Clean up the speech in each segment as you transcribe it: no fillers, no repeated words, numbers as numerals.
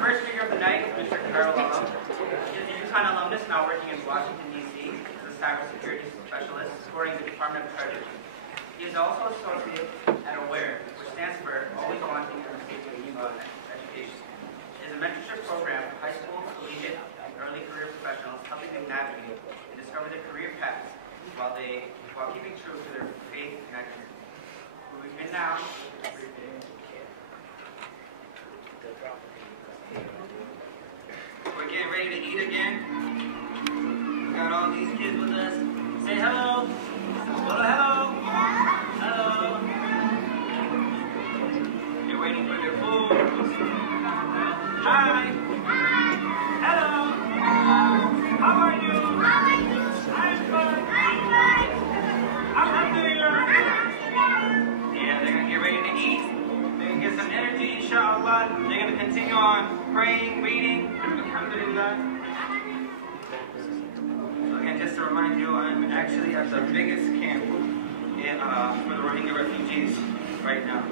first speaker of the night is Mr. Carl Alum. He is a UConn alumnus now working in Washington, D.C. as a cybersecurity specialist supporting the Department of Treasury. He is also associate at AWARE, which stands for Always Wanting to Receive Education. It is a mentorship program for high school, collegiate, and early career professionals, helping them navigate and discover their career paths while keeping true to their faith and academics. We begin now. We're getting ready to eat again. We got all these kids with us. Say hello. Hello. Hello. You're waiting for their food. Hi. Hello. How are you? I'm good. Alhamdulillah. Yeah, they're going to get ready to eat. They're going to get some energy, inshallah. They're going to continue on praying, reading. Alhamdulillah. So again, just to remind you, I'm actually at the biggest camp for the Rohingya refugees right now,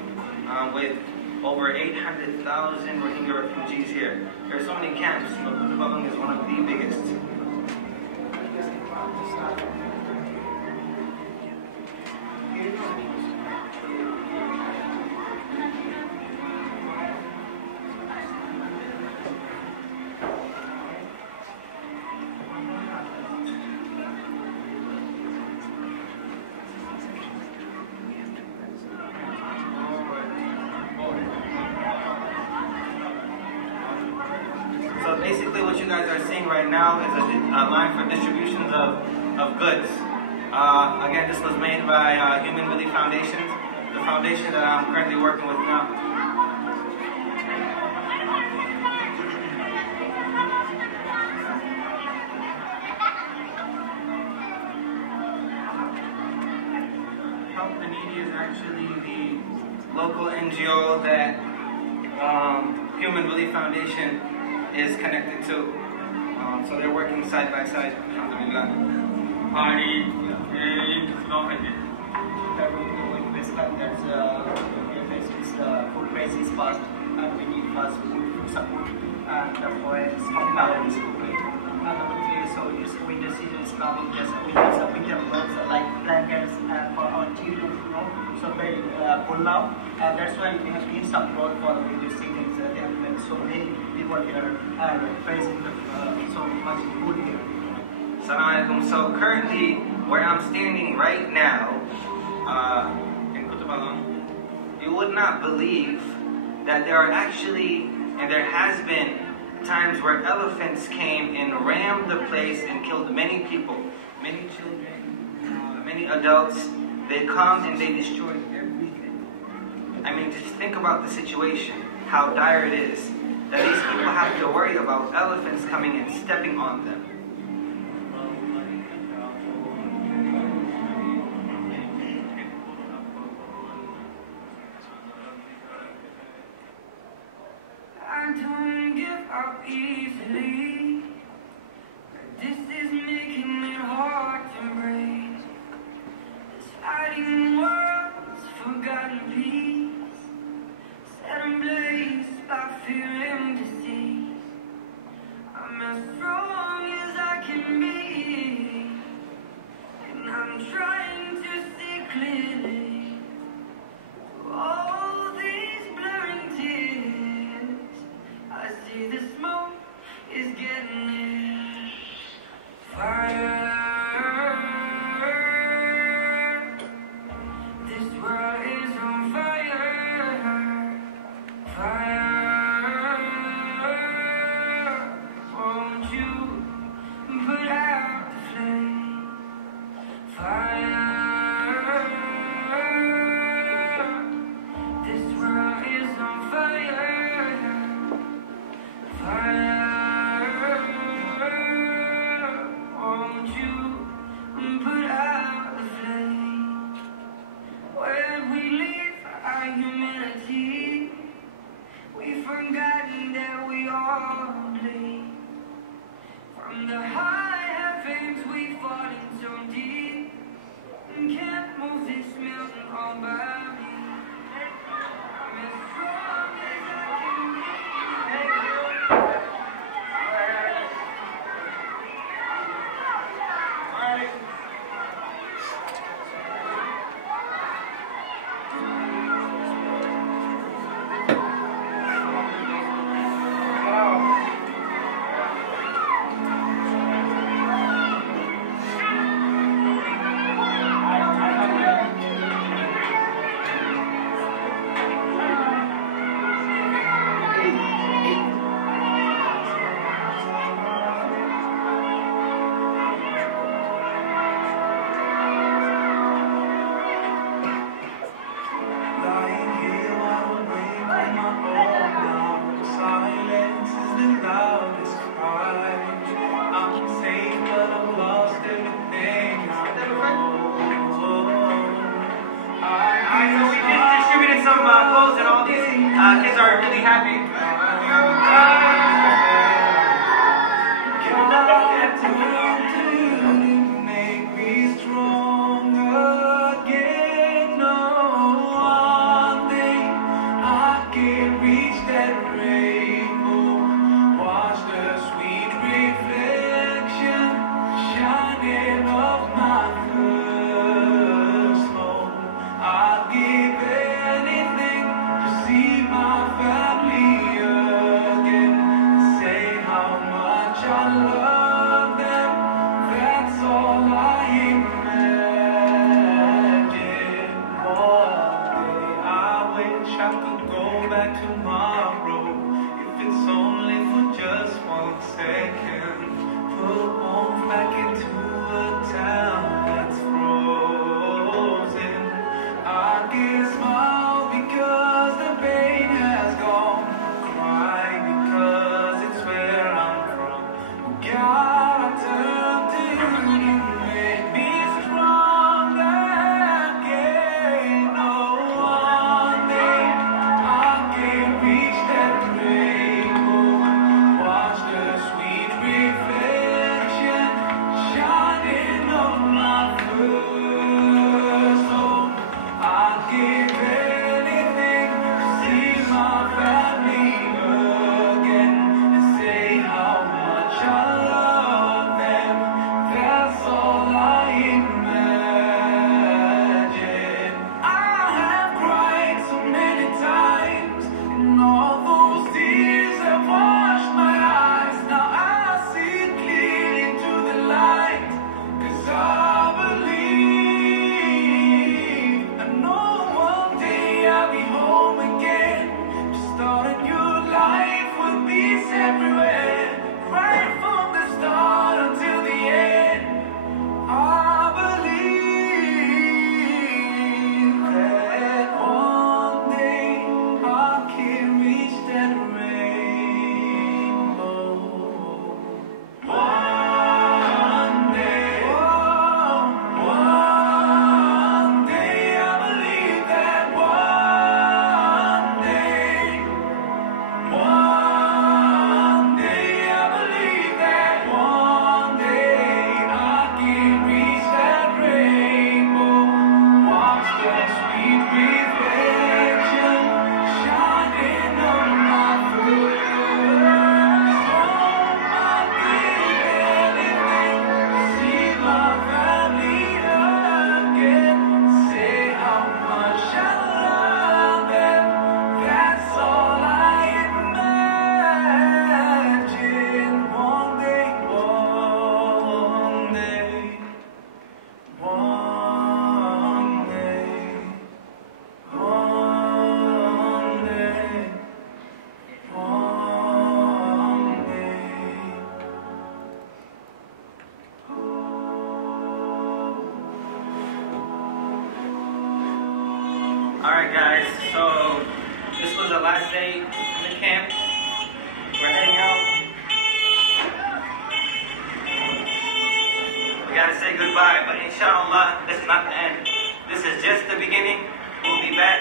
with over 800,000 Rohingya refugees here. There are so many camps, but Kutupalong is one of the biggest. So basically what you guys are seeing right now is a line for distributions of goods. Again, this was made by Human Relief Foundation, the foundation that I'm currently working with now. Help the Needy is actually the local NGO that Human Relief Foundation is connected to. So they're working side by side. Alhamdulillah. Food crisis fast, and we need fast food support, and the forest balance. So this winter season is coming. Just we need some winter clothes like blankets and for our children, so very cold now. And that's why we have need some clothes for the winter season. There have been so many people here and facing so much food here. Assalamu alaikum. So currently, where I'm standing right now, in Kutupalong, you would not believe that there are actually, and there has been, times where elephants came and rammed the place and killed many people, many children, many adults. They come and they destroy everything. I mean, just think about the situation, how dire it is, that these people have to worry about elephants coming and stepping on them. I don't give up easily. This is making it hard to breathe. This fighting world's forgotten peace, set ablaze by fear and disease. I'm as strong as I can be, and I'm trying to see clearly through all these blurring tears. I see the smoke is getting near. Fire. This world is on fire. Fire. Won't you put out the flame? Fire. This world is on fire. Fire, won't you Kids are really happy. Alright guys, so this was the last day in the camp. We're heading out. We gotta say goodbye, but inshallah, this is not the end. This is just the beginning. We'll be back.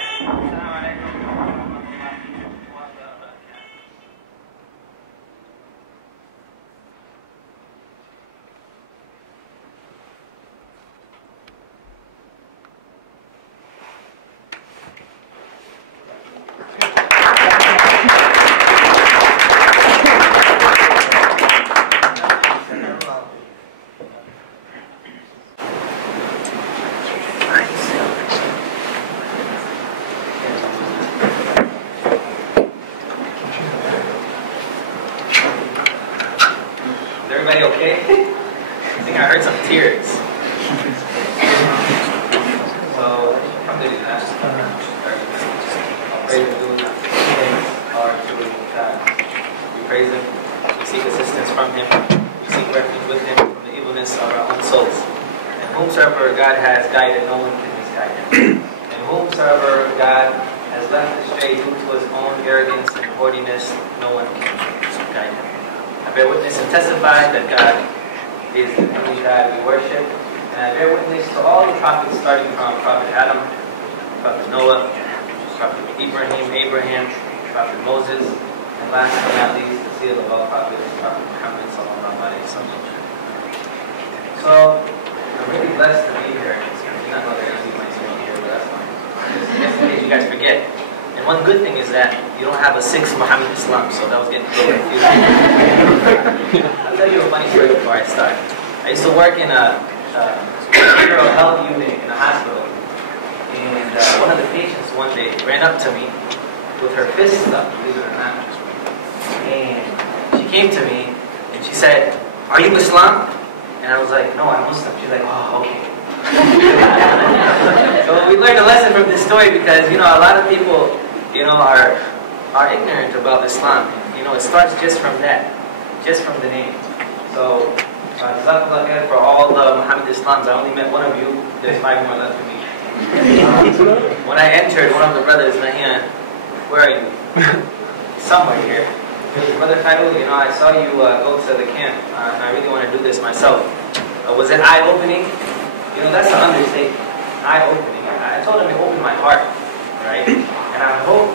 Everybody okay? I think I heard some tears. So, alhamdulillah, praise our to God. We praise Him, we seek assistance from Him, we seek refuge with Him from the evilness of our own souls. And whomsoever God has guided, no one can misguide Him. And whomsoever God has left astray due to his own arrogance and haughtiness, no one can guide him. I bear witness and testify that God is the only God we worship. And I bear witness to all the prophets starting from Prophet Adam, Prophet Noah, Prophet Abraham, Prophet Moses, and last but not least, the seal of all prophets, Prophet Muhammad sallallahu alaihi wasallam. So, I'm really blessed to be here. I not know they're going to see my screen here, but that's fine. Just in case you guys forget. And one good thing is that you don't have a 6 Muhammad Islam, so that was getting a little confusing. I'll tell you a funny story before I start. I used to work in a behavioral health unit in a hospital. And one of the patients one day ran up to me with her fist up, believe it or not. And she came to me and she said, "Are you Islam?" And I was like, "No, I'm Muslim." She's like, "Oh, okay." So we learned a lesson from this story because, you know, a lot of people, you know, are ignorant about Islam. You know, it starts just from that, just from the name. So, Jazakallah khair for all the Muhammad Islams. I only met one of you. There's 5 more left to meet. When I entered, one of the brothers, Nahian, where are you? Somewhere here. Brother Khairul, you know, I saw you go to the camp, and I really want to do this myself. Was it eye-opening? You know, that's an understatement. Eye-opening. I told him it opened my heart, right? And I hope,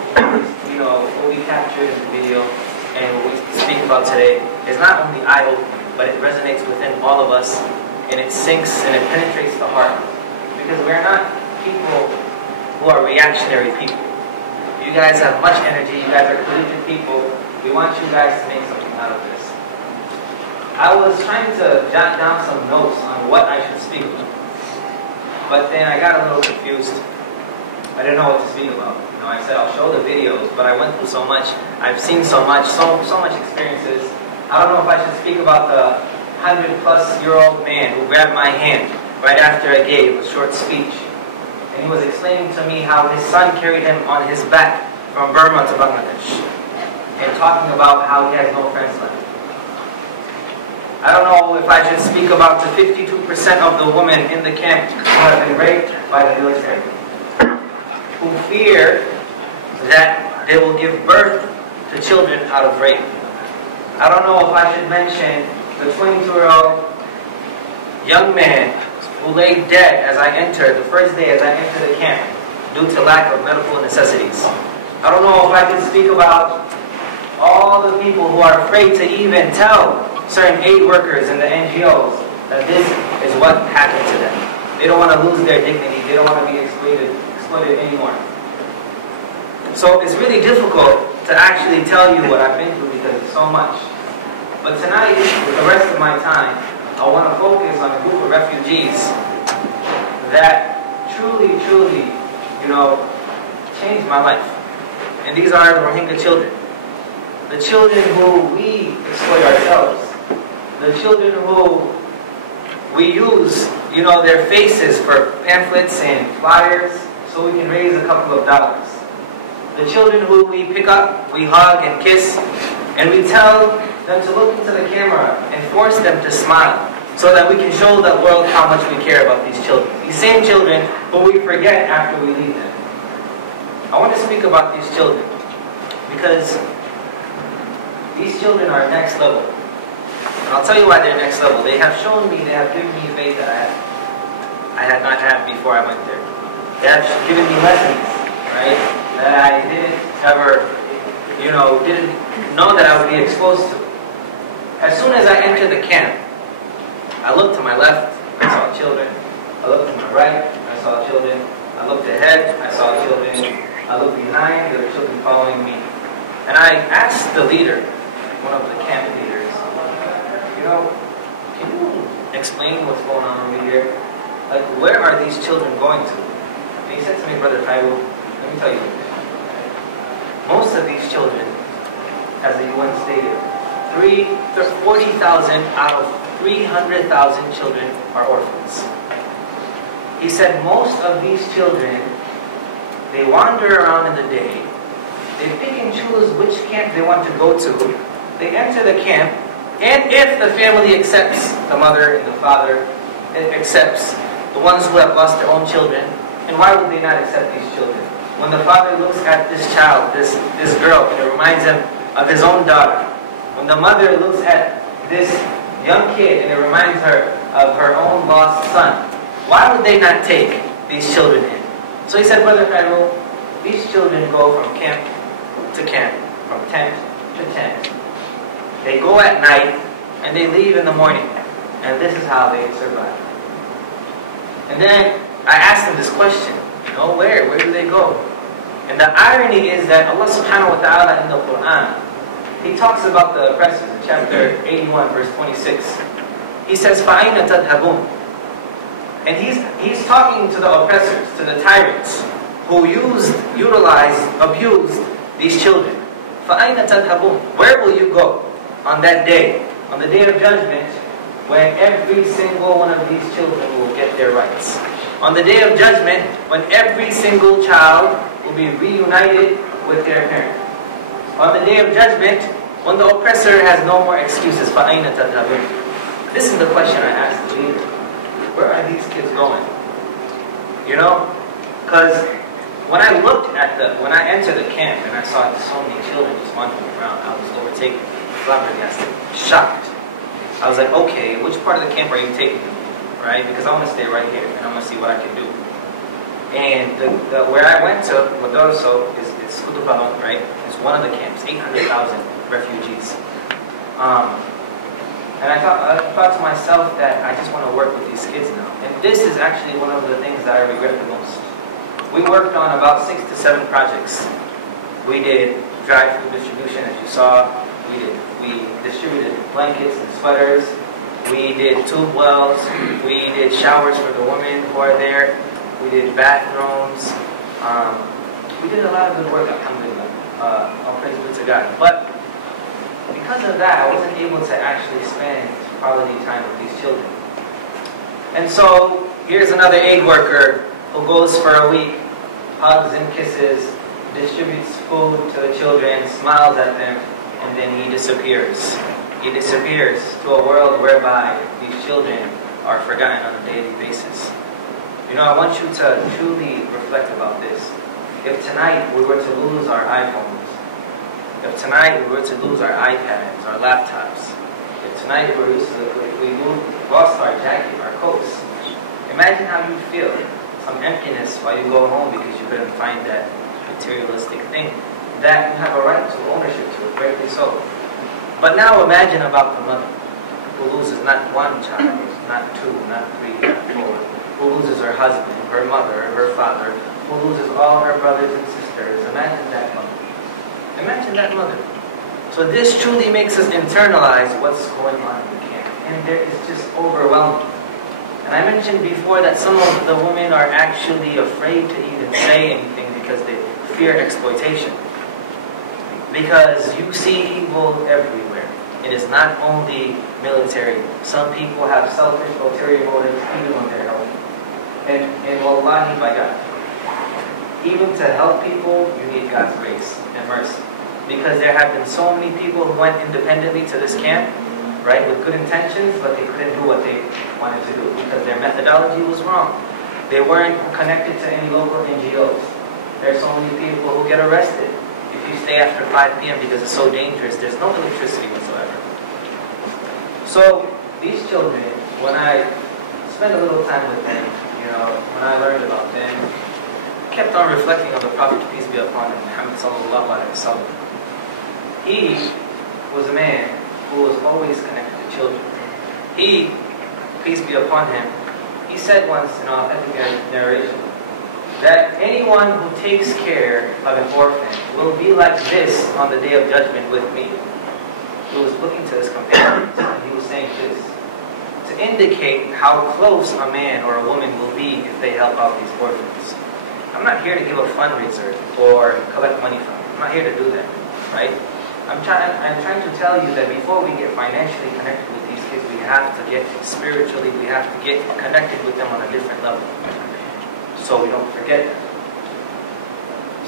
you know, what we captured in the video and what we speak about today is not only eye-opening, but it resonates within all of us, and it sinks and it penetrates the heart. Because we're not people who are reactionary people. You guys have much energy, you guys are collegiate people. We want you guys to make something out of this. I was trying to jot down some notes on what I should speak about. But then I got a little confused. I didn't know what to speak about. You know, I said I'll show the videos, but I went through so much. I've seen so much, so much experiences. I don't know if I should speak about the 100-plus-year-old man who grabbed my hand right after I gave a short speech. And he was explaining to me how his son carried him on his back from Burma to Bangladesh. And talking about how he has no friends left. I don't know if I should speak about the 52% of the women in the camp who have been raped by the military, who fear that they will give birth to children out of rape. I don't know if I should mention the 22-year-old young man who lay dead as I entered, the first day as I entered the camp, due to lack of medical necessities. I don't know if I could speak about all the people who are afraid to even tell certain aid workers and the NGOs that this is what happened to them. They don't want to lose their dignity. They don't want to be exploited anymore. So it's really difficult to actually tell you what I've been through because it's so much. But tonight, with the rest of my time, I want to focus on a group of refugees that truly, you know, changed my life. And these are the Rohingya children. The children who we exploit ourselves. The children who we use, you know, their faces for pamphlets and flyers so we can raise a couple of dollars. The children who we pick up, we hug and kiss, and we tell them to look into the camera and force them to smile so that we can show the world how much we care about these children. These same children who we forget after we leave them. I want to speak about these children because these children are next level. And I'll tell you why they're next level. They have shown me, they have given me faith that I had not had before I went there. They have given me lessons, right, that I didn't ever, you know, didn't know that I would be exposed to. As soon as I entered the camp, I looked to my left, I saw children. I looked to my right, I saw children. I looked ahead, I saw children. I looked behind, there were children following me. And I asked the leader, one of the camp leaders, you know, can you explain what's going on over here? Like, where are these children going to? And he said to me, Brother Khairul, let me tell you, most of these children, as the UN stated, 40,000 out of 300,000 children are orphans. He said most of these children, they wander around in the day. They pick and choose which camp they want to go to. They enter the camp, and if the family accepts the mother and the father, it accepts the ones who have lost their own children, and why would they not accept these children? When the father looks at this child, this girl, and it reminds him of his own daughter. When the mother looks at this young kid, and it reminds her of her own lost son, why would they not take these children in? So he said, Brother Khairul, these children go from camp to camp, from tent to tent. They go at night and they leave in the morning. And this is how they survive. And then I asked them this question, where do they go? And the irony is that Allah subhanahu wa ta'ala in the Quran, He talks about the oppressors in chapter 81 verse 26. He says, فَأَيْنَ تَذْهَبُونَ? And he's talking to the oppressors, to the tyrants, who utilized, abused these children. فَأَيْنَ تَذْهَبُونَ? Where will you go on that day, on the day of judgment, when every single one of these children will get their rights? On the day of judgment, when every single child will be reunited with their parent. On the day of judgment, when the oppressor has no more excuses. فَأَيْنَ تَذْهَبُونَ? This is the question I asked the leader. Where are these kids going? Because when I entered the camp and I saw so many children just wandering around, I was overtaken, flabbergasted, shocked. I was like, okay, which part of the camp are you taking me? Right? Because I want to stay right here and I want to see what I can do. And where I went to, Madorso, is Kutubalon, right? It's one of the camps, 800,000 refugees. And I thought to myself that I just want to work with these kids now. And this is actually one of the things that I regret the most. We worked on about 6 to 7 projects. We did dry food distribution, as you saw. We distributed blankets and sweaters. We did tube wells. We did showers for the women who are there. We did bathrooms. We did a lot of good work, alhamdulillah. All praise be to God. But because of that, I wasn't able to actually spend quality time with these children. And so, here's another aid worker who goes for a week, hugs and kisses, distributes food to the children, smiles at them, and then he disappears. He disappears to a world whereby these children are forgotten on a daily basis. I want you to truly reflect about this. If tonight we were to lose our iPhones, if tonight we were to lose our iPads, our laptops, if tonight we lost our jacket, our coats, imagine how you'd feel. Some emptiness while you go home because you couldn't find that materialistic thing that you have a right to ownership to, rightly so. But now imagine about the mother who loses not one child, not 2, not 3, not 4, who loses her husband, her mother, her father, who loses all her brothers and sisters. Imagine that mother. Imagine that mother. So this truly makes us internalize what's going on in the camp. And it's just overwhelming. And I mentioned before that some of the women are actually afraid to even say anything because they fear exploitation. Because you see evil everywhere. It is not only military. Some people have selfish, ulterior motives even when they're helping. And wallahi, by God, even to help people, you need God's grace and mercy. Because there have been so many people who went independently to this camp, right, with good intentions, but they couldn't do what they wanted to do because their methodology was wrong. They weren't connected to any local NGOs. There are so many people who get arrested if you stay after 5 p.m. because it's so dangerous. There's no electricity whatsoever. So these children, when I spent a little time with them, when I learned about them, kept on reflecting on the Prophet, peace be upon him, Muhammad sallallahu alaihi wasallam. He was a man who was always connected to children. He, peace be upon him, he said once in an authentic narration that anyone who takes care of an orphan will be like this on the day of judgment with me. He was looking to his companions and he was saying this to indicate how close a man or a woman will be if they help out these orphans. I'm not here to give a fundraiser or collect money from you. I'm not here to do that, right? I'm trying to tell you that before we get financially connected with these kids, we have to get spiritually, we have to get connected with them on a different level, so we don't forget them.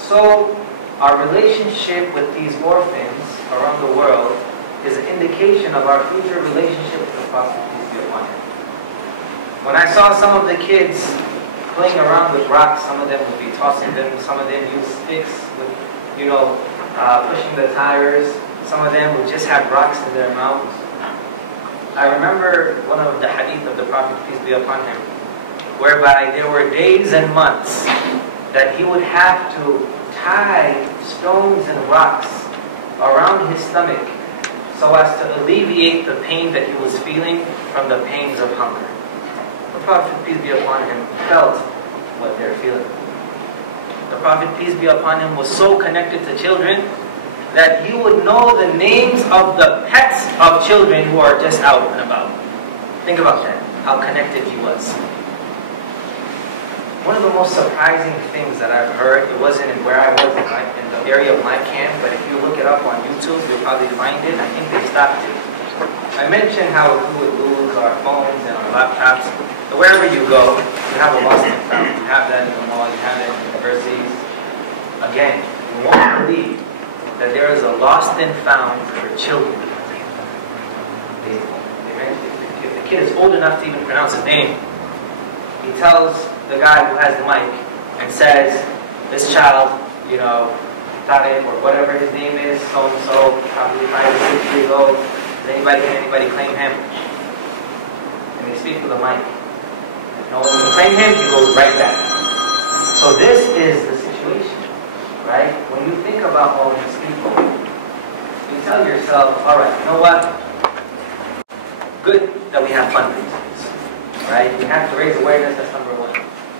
So our relationship with these orphans around the world is an indication of our future relationship with the Prophet, peace be upon him. When I saw some of the kids playing around with rocks, some of them would be tossing them, some of them use sticks with, pushing the tires, some of them would just have rocks in their mouths. I remember one of the hadith of the Prophet, peace be upon him, whereby there were days and months that he would have to tie stones and rocks around his stomach so as to alleviate the pain that he was feeling from the pains of hunger. The Prophet, peace be upon him, felt what they're feeling. The Prophet, peace be upon him, was so connected to children that he would know the names of the pets of children who are just out and about. Think about that, how connected he was. One of the most surprising things that I've heard, it wasn't in where I was in the area of my camp, but if you look it up on YouTube, you'll probably find it. I think they stopped it. I mentioned how we would lose our phones and our laptops. So wherever you go, you have a lost and found. You have that in the mall, you have that in universities. Again, you won't believe that there is a lost and found for children. They mentioned, if the kid is old enough to even pronounce his name, he tells the guy who has the mic and says, this child, you know, Tariq or whatever his name is, so-and-so, probably 5 or 6 years old, can anybody claim him? And they speak to the mic. If no one can claim him, he goes right back. So this is the situation, right? When you think about all these people, you tell yourself, all right, you know what? Good that we have fundraisers, right? We have to raise awareness, that's number one.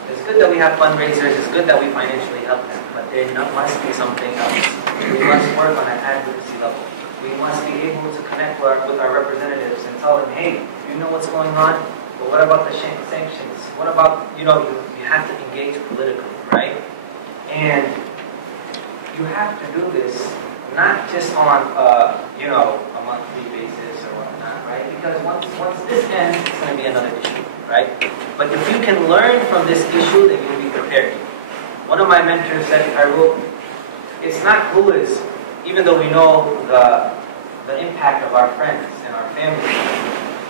It's good that we have fundraisers, it's good that we financially help them, but there must be something else. We must work on an advocacy level. We must be able to connect with our representatives and tell them, hey, you know what's going on? But what about the sanctions? What about, you know, you have to engage politically, right? And you have to do this not just on, you know, a monthly basis or whatnot, right? Because once this ends, it's going to be another issue, right? But if you can learn from this issue, then you'll be prepared. One of my mentors said, I wrote, it's not who is, even though we know the impact of our friends and our family,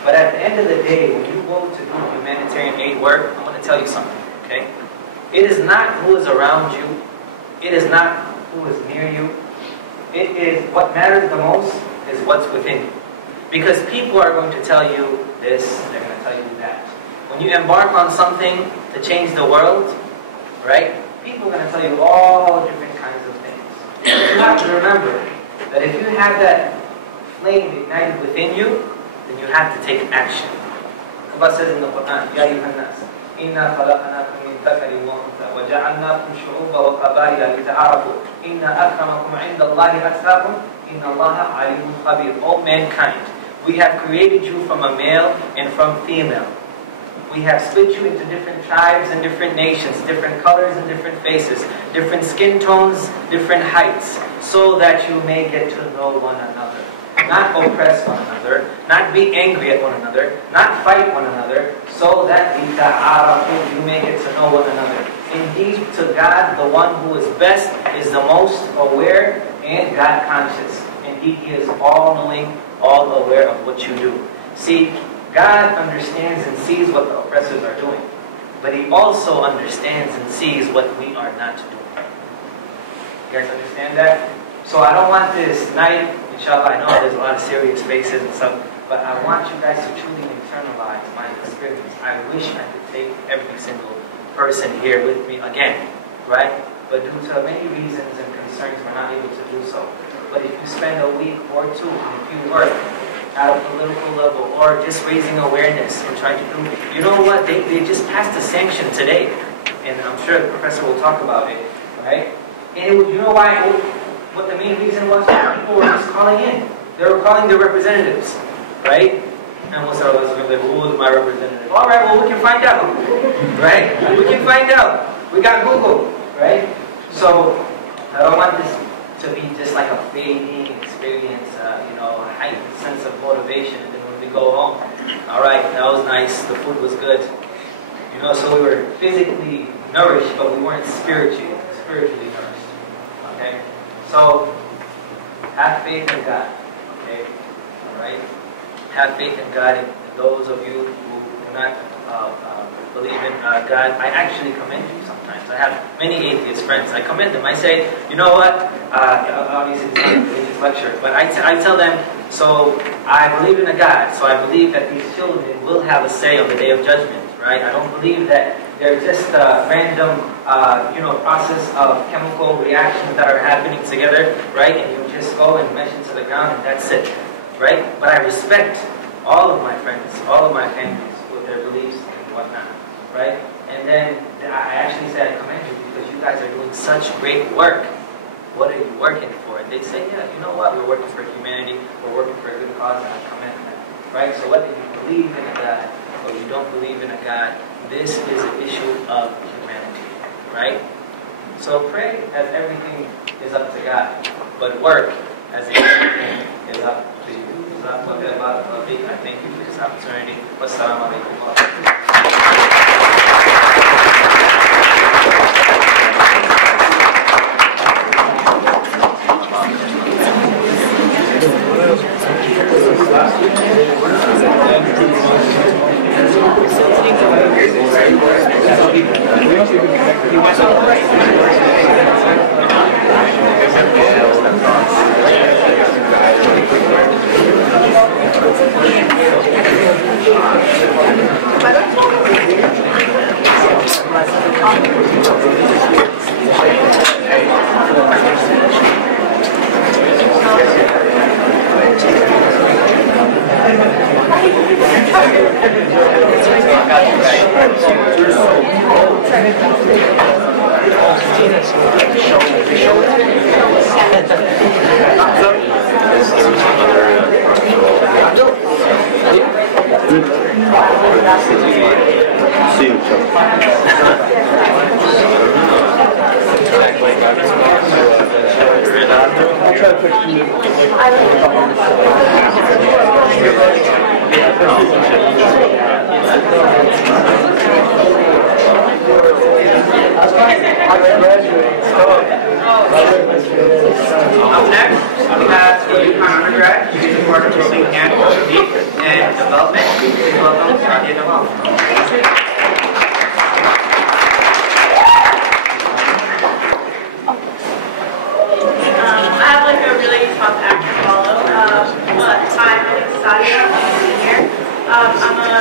but at the end of the day, when you go to do humanitarian aid work, I'm going to tell you something, okay? It is not who is around you. It is not who is near you. It is what matters the most is what's within you. Because people are going to tell you this, they're going to tell you that. When you embark on something to change the world, right, people are going to tell you all different kinds of things. You have to remember that if you have that flame ignited within you, then you have to take action. Allah says in the Quran, Ya ayyuhan nas, inna khalaqnakum min dhakarin wa untha, wa ja'alnakum shu'uban wa qabaila lita'arafu, inna akramakum 'inda Allahi atqakum, inna Allaha 'alimun khabir. O mankind, we have created you from a male and from female. We have split you into different tribes and different nations, different colors and different faces, different skin tones, different heights, so that you may get to know one another. Not oppress one another, not be angry at one another, not fight one another, so that you may get to know one another. Indeed, to God, the one who is best is the most aware and God conscious. Indeed, He is all-knowing, all-aware of what you do. See, God understands and sees what the oppressors are doing, but He also understands and sees what we are not doing. You guys understand that? So I don't want this night, inshallah, I know there's a lot of serious faces and stuff, but I want you guys to truly internalize my experience. I wish I could take every single person here with me again, right? But due to many reasons and concerns, we're not able to do so. But if you spend a week or two, if you work at a political level or just raising awareness and trying to do, you know what, they just passed a sanction today, and I'm sure the professor will talk about it, right? And it was, you know why? What the main reason was? People were just calling in. They were calling their representatives, right? And what's our representative? Who was my representative? All right, well, we can find out, right? We can find out. We got Google, right? So I don't want this to be just like a fading experience, you know, a heightened sense of motivation, and then when we go home, all right, that was nice, the food was good, you know, so we were physically nourished, but we weren't spiritually nourished, okay? So, have faith in God, okay? All right? Have faith in God, and those of you who do not believe in God, I actually commend you sometimes. I have many atheist friends. I commend them. I say, you know what? Obviously, it's not a religious lecture, but I tell them, so I believe in a God, so I believe that these children will have a say on the Day of Judgment, right? I don't believe that They're just random, process of chemical reactions that are happening together, right? And you just go and mesh it to the ground, and that's it, right? But I respect all of my friends, all of my families with their beliefs and whatnot, right? And then I actually say I commend you because you guys are doing such great work. What are you working for? And they say, yeah, you know what? We're working for humanity. We're working for a good cause, and I commend that, right? So whether you believe in a God or you don't believe in a God, this is an issue of humanity, right? So pray as everything is up to God, but work as everything is up to you. I thank you for this opportunity. Wassalamu alaikum. Up next, we have the UConn undergrad, Student for Rohingya and Development. Please welcome Cathy Schlund-Vials. I have like a really tough act to follow. Hi, my name is Sadia. I'm a senior. I'm a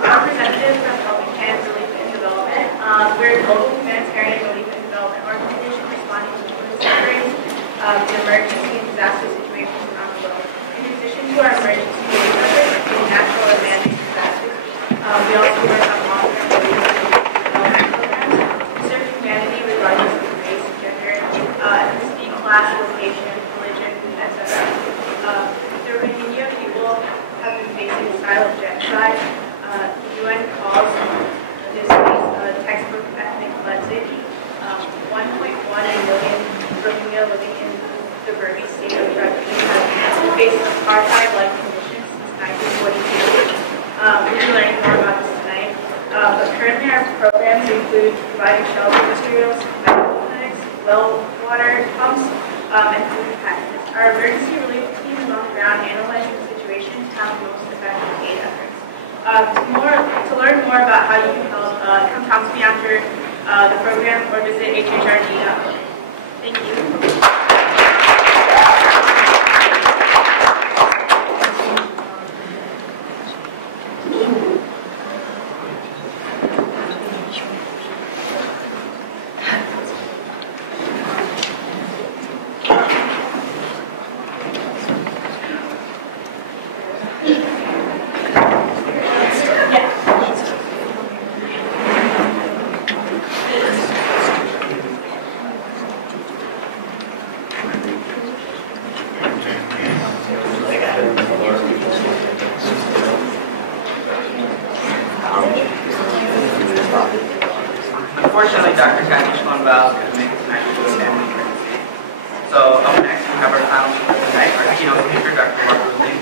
representative from Helping Hands Relief and Development. We're a global humanitarian relief and development organization responding to human suffering, the emergency and disaster situations around the world. In addition to our emergency relief efforts in natural and man-made disasters, we also work on long-term relief and development programs to serve humanity regardless of race, gender, ethnicity, class, location, religion, etc. The Rohingya people have been facing a style of genocide. The UN calls this case textbook ethnic cleansing. 1.1 million Rohingya living in the Burmese state of Rakhine have faced apartheid-like conditions since 1942. We'll be learning more about this tonight. But currently our programs include providing shelter materials, medical clinics, well water pumps, and food packages. Our emergency relief team is on the ground analyzing the situation to have the most effective aid efforts. To learn more about how you can help, come talk to me after the program or visit hhrd.org. Thank you. Unfortunately, Dr. Cathy Schlund-Vials couldn't make it tonight due to a family emergency. So up next, we have our final speaker tonight, our keynote speaker, Dr. Mark Ruling,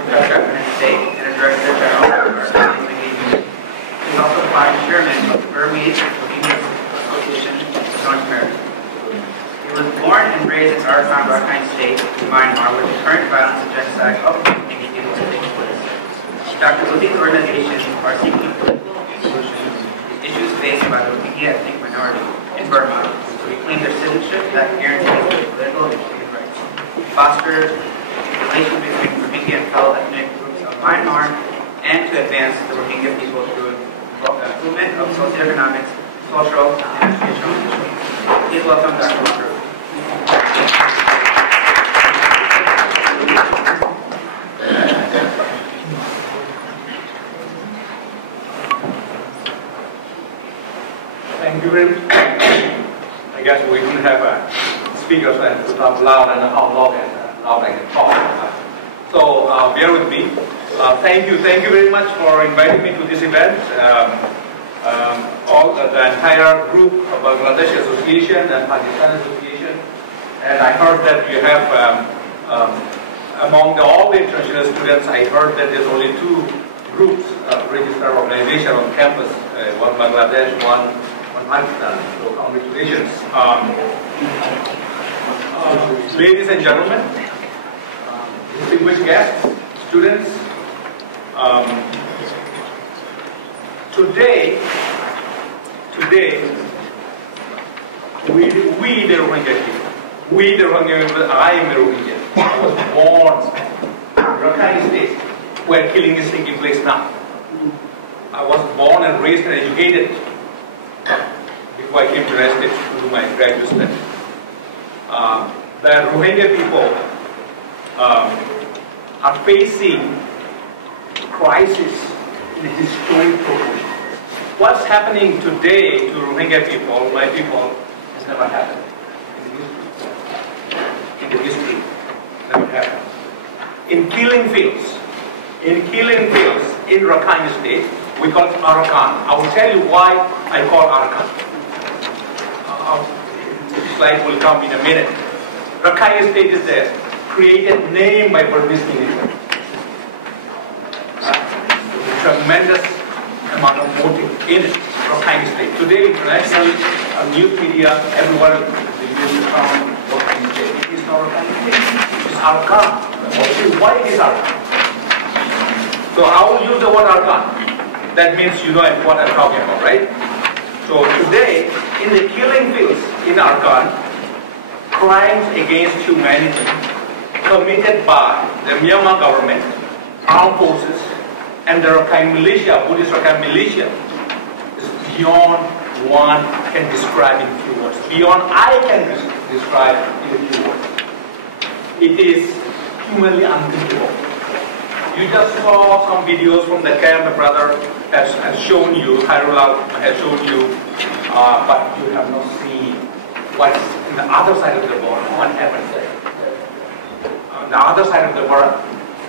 Professor at Penn State and a Director General of our Islamic Engagement. He's also the founding chairman of the Burmese Rohingya Association of North America. He was born and raised in Rakhine State, Myanmar, where the current violence and genocide of Rohingya people takes place. Dr. Ruli's organizations are seeking political solutions issues faced by the Rohingya ethnic minority in Burma to reclaim their citizenship that guarantees their political and human rights, foster relations between Rohingya and fellow ethnic groups of Myanmar, and to advance the Rohingya people through improvement of socioeconomics, cultural, and educational issues. Please welcome Dr. Walker. Thank you very much. I guess we didn't have speakers and to talk loud and how loud I can talk. So bear with me. Thank you very much for inviting me to this event. The entire group of Bangladeshi Association and Pakistani Association, and I heard that you have among all the international students. I heard that there's only 2 groups of registered organization on campus. One Bangladesh, one Pakistan. So congratulations, ladies and gentlemen, distinguished guests, students. Today, we the Rohingya people, we the Rohingya people, I am a Rohingya. I was born in Rakhine State, where killing is taking place now. I was born and raised and educated before I came to United States to do my graduate studies. The Rohingya people are facing crisis in a historic proportion. What's happening today to Rohingya people, my people, has never happened in the history. Never happened. In killing fields in Rakhine State, we call it Arakan. I will tell you why I call Arakan. The slide will come in a minute. Rakhine State is there, created name by Burmese military. Tremendous amount of motive in it, Rakhine State. Today, international news media, everyone they use the term Rakhine State. It is not Rakhine State. It is Arakan. Why it is Arakan? So I will use the word Arakan. That means you know what I'm talking about, right? So today, in the killing fields in Arakan, crimes against humanity committed by the Myanmar government, armed forces, and the Rakhine militia, Buddhist Rakhine militia, is beyond one can describe in few words. Beyond I can describe in a few words. It is humanly unthinkable. You just saw some videos from the camp. My brother has shown you, Khairullah has shown you, but you have not seen what's in the other side of the world, what happens there. On the other side of the world,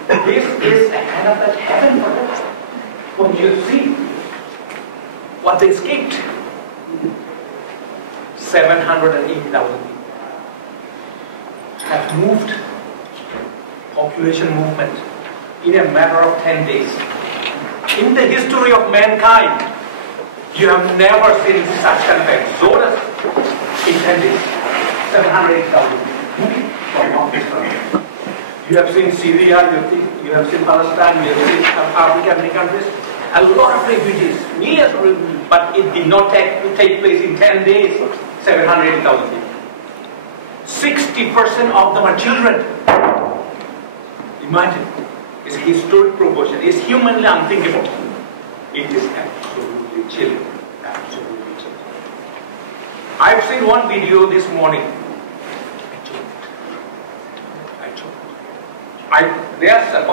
this is a kind of that heaven for them. When you see what they escaped, 780,000 people have moved, population movement, in a matter of 10 days. In the history of mankind, you have never seen such kind of exodus in 10 days. 780,000 moving from one place to another. You have seen Syria, you have seen Palestine, you have seen Africa, many countries. A lot of refugees, millions of refugees, but it did not take place in 10 days, 780,000 people. 60% of them are children. Imagine, it's a historic proportion, it's humanly unthinkable. It is absolutely chilling, absolutely chilling. I've seen one video this morning. There's a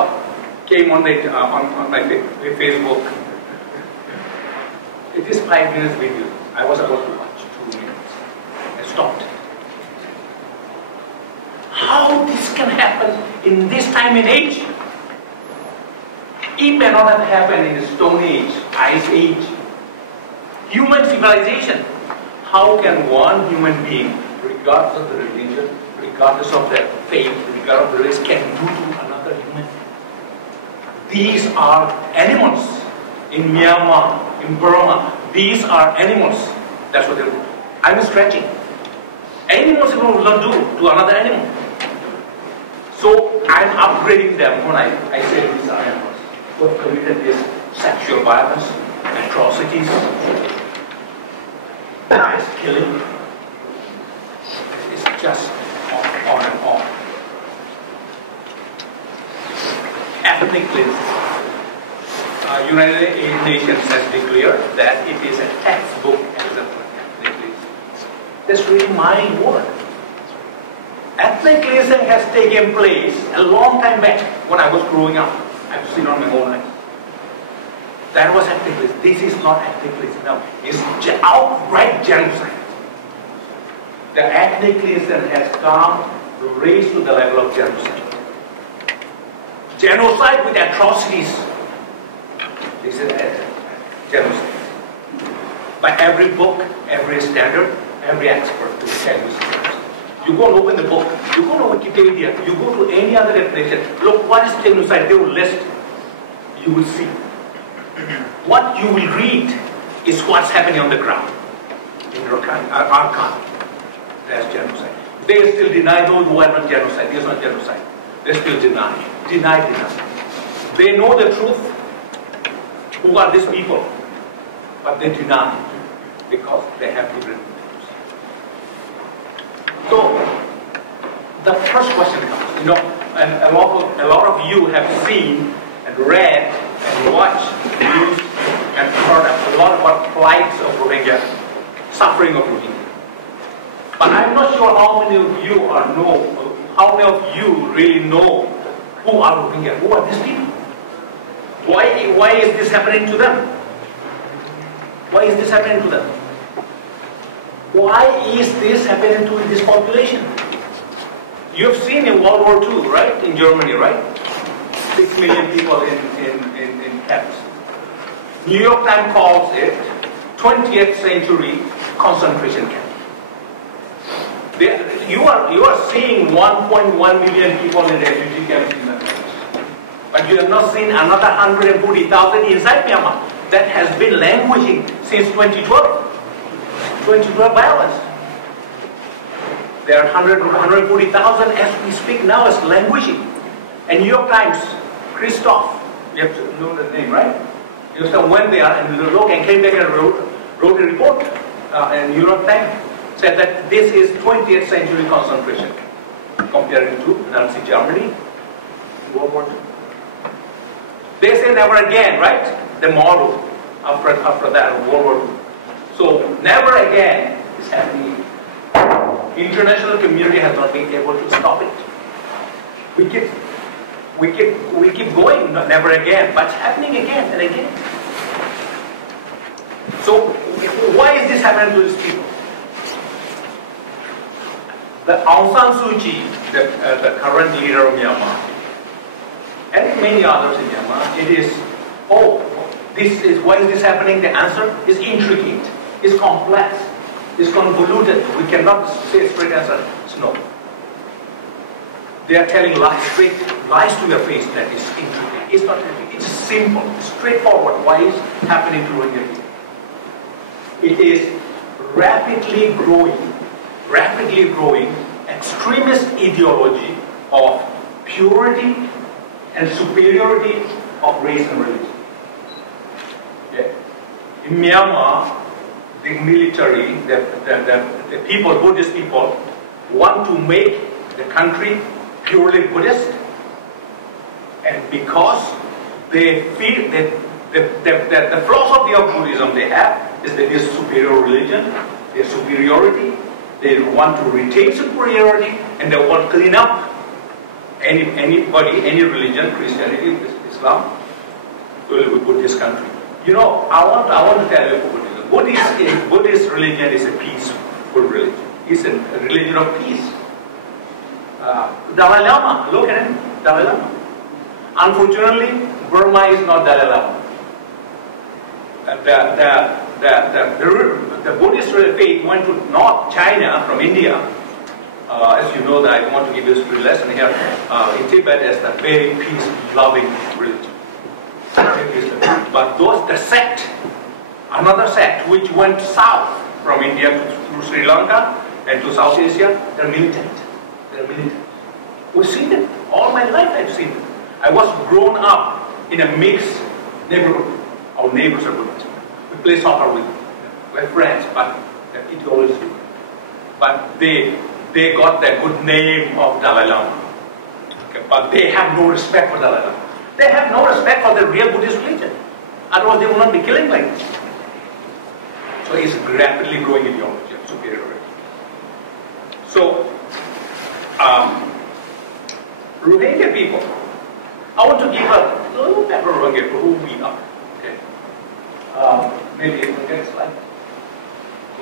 came on my Facebook. It is 5 minutes video. I was about to watch 2 minutes. I stopped. How this can happen in this time and age? It may not have happened in the Stone Age, Ice Age. Human civilization. How can one human being, regardless of the religion, regardless of their faith, regardless of the race, can do to another human? These are animals in Myanmar, in Burma. These are animals. That's what they're doing. I'm stretching. Animals will not do to another animal. So I'm upgrading them when I say these are animals who have committed this sexual violence, atrocities, mass killing. It's just on and on. Ethnic cleansing. United Nations has declared that it is a textbook example. That's really my word. Ethnic cleansing has taken place a long time back when I was growing up. I've seen on my own eyes. That was ethnic cleansing. This is not ethnic cleansing now. It's outright genocide. The ethnic cleansing has come raised to the level of genocide. Genocide with atrocities. This is genocide. By every book, every standard, every expert will tell you something. You go and open the book, you go to Wikipedia, you go to any other definition, look, what is genocide? They will list. You will see. What you will read is what's happening on the ground. In our country. That's genocide. They still deny those who are not genocide. This is not genocide. They still deny. Deny. They know the truth. Who are these people? But they deny because they have different motives. So the first question comes, and a lot of you have seen and read and watched news and heard a lot about plights of Rohingya, suffering of Rohingya. But I'm not sure how many of you really know who are Rohingya, who are these people. Why is this happening to them? Why is this happening to them? Why is this happening to this population? You have seen in World War II, right? In Germany, right? 6 million people in camps. New York Times calls it 20th century concentration camp. You are seeing 1.1 million people in refugee camps in the country. But you have not seen another 140,000 inside Myanmar that has been languishing since 2012. 2012 violence. There are 140,000 as we speak now as languishing. And New York Times, Christoph, you have to know the name, right? You went there and looked and came back and wrote a report. And New York Times said that this is 20th century concentration comparing to Nazi Germany, World War II. They say never again, right? The model after that, World War II. So never again is happening. International community has not been able to stop it. We keep going, never again, but it's happening again and again. So why is this happening to these people? The Aung San Suu Kyi, the current leader of Myanmar, and many others in Myanmar, it is, why is this happening? The answer is intricate, it's complex, it's convoluted. We cannot say straight answer. It's no. They are telling straight lies to your face that it's intricate. It's not intricate. It's simple, it's straightforward. Why is happening to Rohingya people? It is rapidly growing extremist ideology of purity and superiority of race and religion. Okay. In Myanmar, the military, the people, Buddhist people, want to make the country purely Buddhist, and because they feel that the philosophy of Buddhism they have is that this superior religion, their superiority, they want to retain superiority, and they want to clean up anybody, any religion, Christianity, Islam, will put this country. I want to tell you, Buddhist religion is a peaceful religion. It's a religion of peace. Dalai Lama, look at him, Dalai Lama. Unfortunately, Burma is not Dalai Lama. The Buddhist faith went to North China from India. As you know, that I want to give you a history lesson here. In Tibet, is a very peace-loving religion. But another sect, which went south from India through Sri Lanka and to South Asia, they're militant. We've seen it. All my life I've seen it. I was grown up in a mixed neighborhood. Our neighbors are Buddhists. We play soccer with them. We're friends, but it always is. But they got the good name of Dalai Lama. Okay, but they have no respect for Dalai Lama. They have no respect for the real Buddhist religion. Otherwise, they will not be killing like this. So it's rapidly growing ideology of superiority. So, Rohingya people, I want to give a little background to who we are. Okay. Maybe you can get a slide.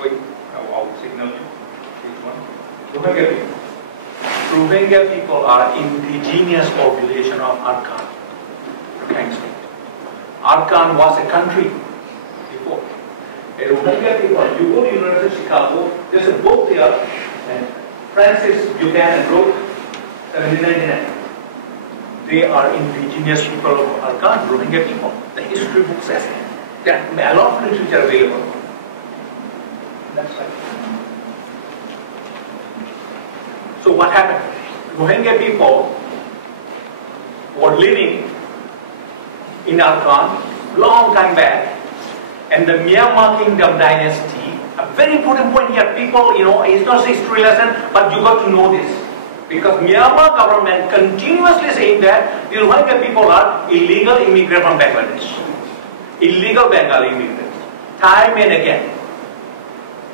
Wait, I'll signal you. Which one? Rohingya people. Rohingya people are indigenous population of Arakan, Rakhine State. Arakan was a country before. A Rohingya people, you go to University of Chicago, there's a book there, and Francis Buchanan wrote 1799. They are indigenous people of Arakan, Rohingya people. The history book says that. There are a lot of literature available. That's right. So what happened? Rohingya people were living in Arakan long time back, and the Myanmar Kingdom dynasty. A very important point here, people, it's not a history lesson, but you got to know this. Because Myanmar government continuously saying that the Rohingya people are illegal immigrants from Bangladesh. Illegal Bengali immigrants. Time and again.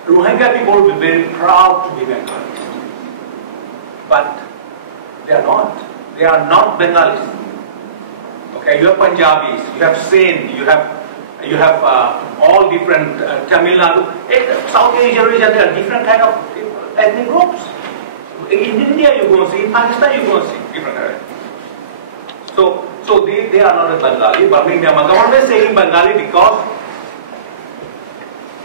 Rohingya people will be very proud to be Bengalis. But they are not. They are not Bengalis. Okay, you have Punjabis, you have Sindh, you have all different Tamil Nadu, South Asia region, there are different kind of ethnic groups. In India you go and see, in Pakistan you go and see different areas. So they are not a Bengali, but Myanmar government is saying Bengali because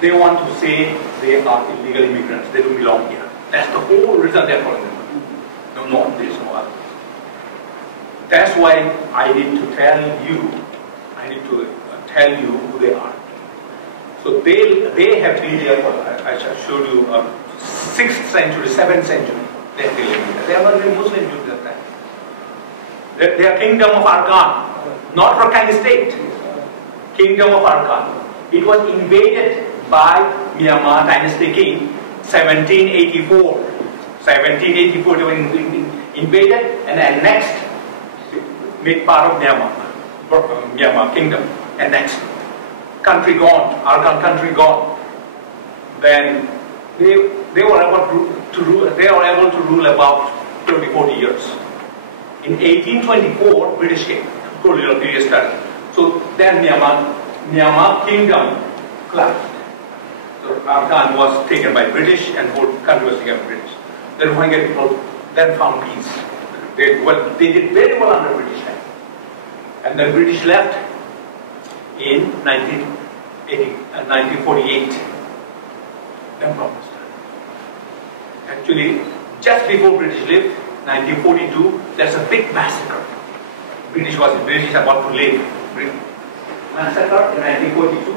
they want to say they are illegal immigrants, they don't belong here. That's the whole reason they are calling them. No, there is no other. That's why I need to tell you who they are. So they have been there for, I showed you, 6th century, 7th century. They have been living there. They are not even Muslim during that time. They are kingdom of Arakan, not Rakhine State. Kingdom of Arakan. It was invaded by Myanmar dynasty king, 1784. 1784 they were invaded and annexed, made part of Myanmar kingdom, and next country gone, Arakan country gone. Then they were able to rule about 30-40 years. In 1824, British came, colonial period started. So then Myanmar kingdom collapsed. So Arakan was taken by British and whole country was taken by British. The Rohingya people then found peace. They did very well under British time. And then British left in 1948. Then problems started. Actually, just before British left, 1942, there's a big massacre. British about to leave. Massacre in 1942.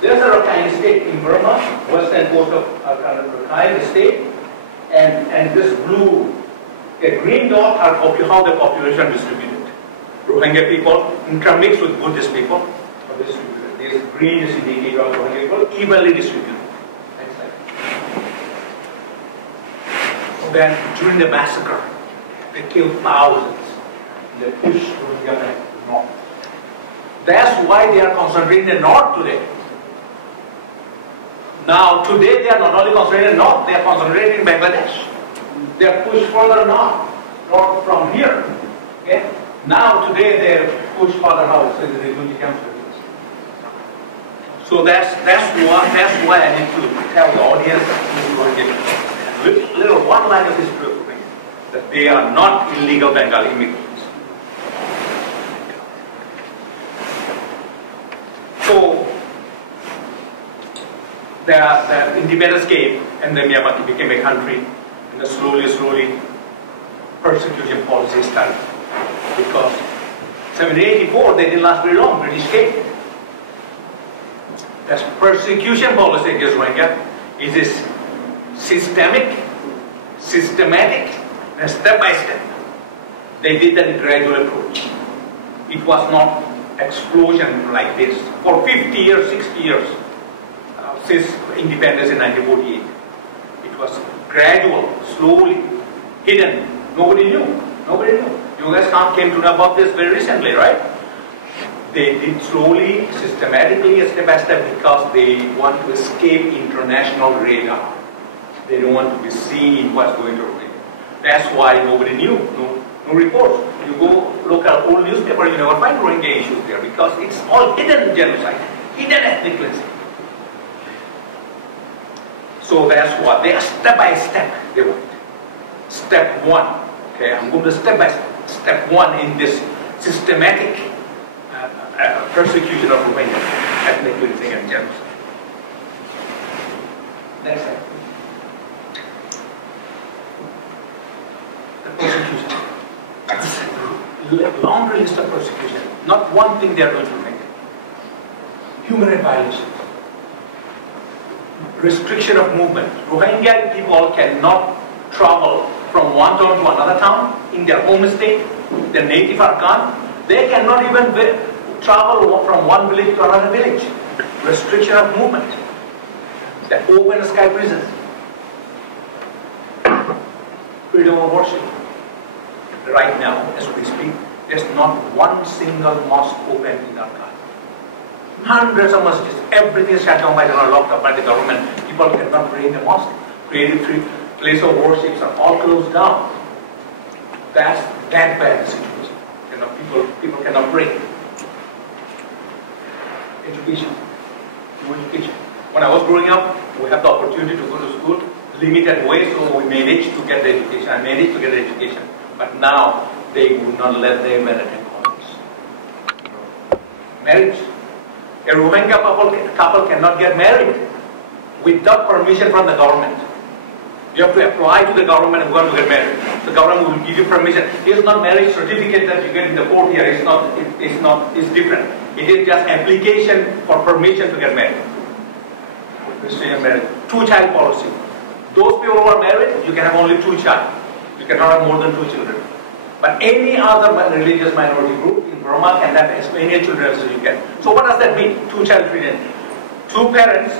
There's a Rakhine state in Burma, western coast of Rakhine state, and this blue, a green dot are how the population distributed. Rohingya people intermixed with Buddhist people are distributed. This green is indicator of Rohingya people evenly distributed. Then during the massacre, they killed thousands. They pushed Rohingya back to the north. That's why they are concentrating in the north today. Now, today they are not only concentrating in the north, they are concentrating in Bangladesh. They are pushed further north from here. Okay? Now, today they are pushed further out in the refugee camps. So that's why I need to tell the audience little one line of history of me, that they are not illegal Bengali immigrants. So the independence came, and then Myanmar became a country, and then slowly persecution policy started. Because 1784 they didn't last very long. British came. As persecution policy against Rohingya is systematic, and step by step. They did that gradual approach. It was not explosion like this. For 50 years, 60 years, since independence in 1948, it was gradual, slowly, hidden. Nobody knew. You guys came to know about this very recently, right? They did slowly, systematically, step by step, because they want to escape international radar. They don't want to be seen what's going to happen. That's why nobody knew, no reports. You go look at old newspaper, you never find Rohingya issues there, because it's all hidden genocide, hidden ethnic cleansing. So that's what they are, step by step they want. Step one, okay, I'm going to step by step. Step one in this systematic persecution of Rohingya, ethnic cleansing and genocide. Next slide. The persecution. Laundry list of persecution. Not one thing they are going to make. Human rights violations. Restriction of movement. Rohingya people cannot travel from one town to another town in their home state. Their native are gone. They cannot even travel from one village to another village. Restriction of movement. The open sky prisons. Freedom of worship. Right now, as we speak, there's not one single mosque open in our country. Hundreds of mosques, everything is shut down by the locked up by the government. People cannot pray in the mosque. Creative place of worships are all closed down. That's that bad situation. You know, people cannot pray. Education. No education. When I was growing up, we had the opportunity to go to school, limited way, so we managed to get the education. I managed to get the education. But now, they would not let them attend college. Marriage. A Rohingya couple cannot get married without permission from the government. You have to apply to the government and want to get married. The government will give you permission. It's not marriage certificate that you get in the court here. It's different. It is just application for permission to get married. Christian marriage. 2-child policy. Those people who are married, you can have only 2 children. You cannot have more than 2 children. But any other religious minority group in Burma can have as many children as you can. So what does that mean? 2-child freedom. 2 parents.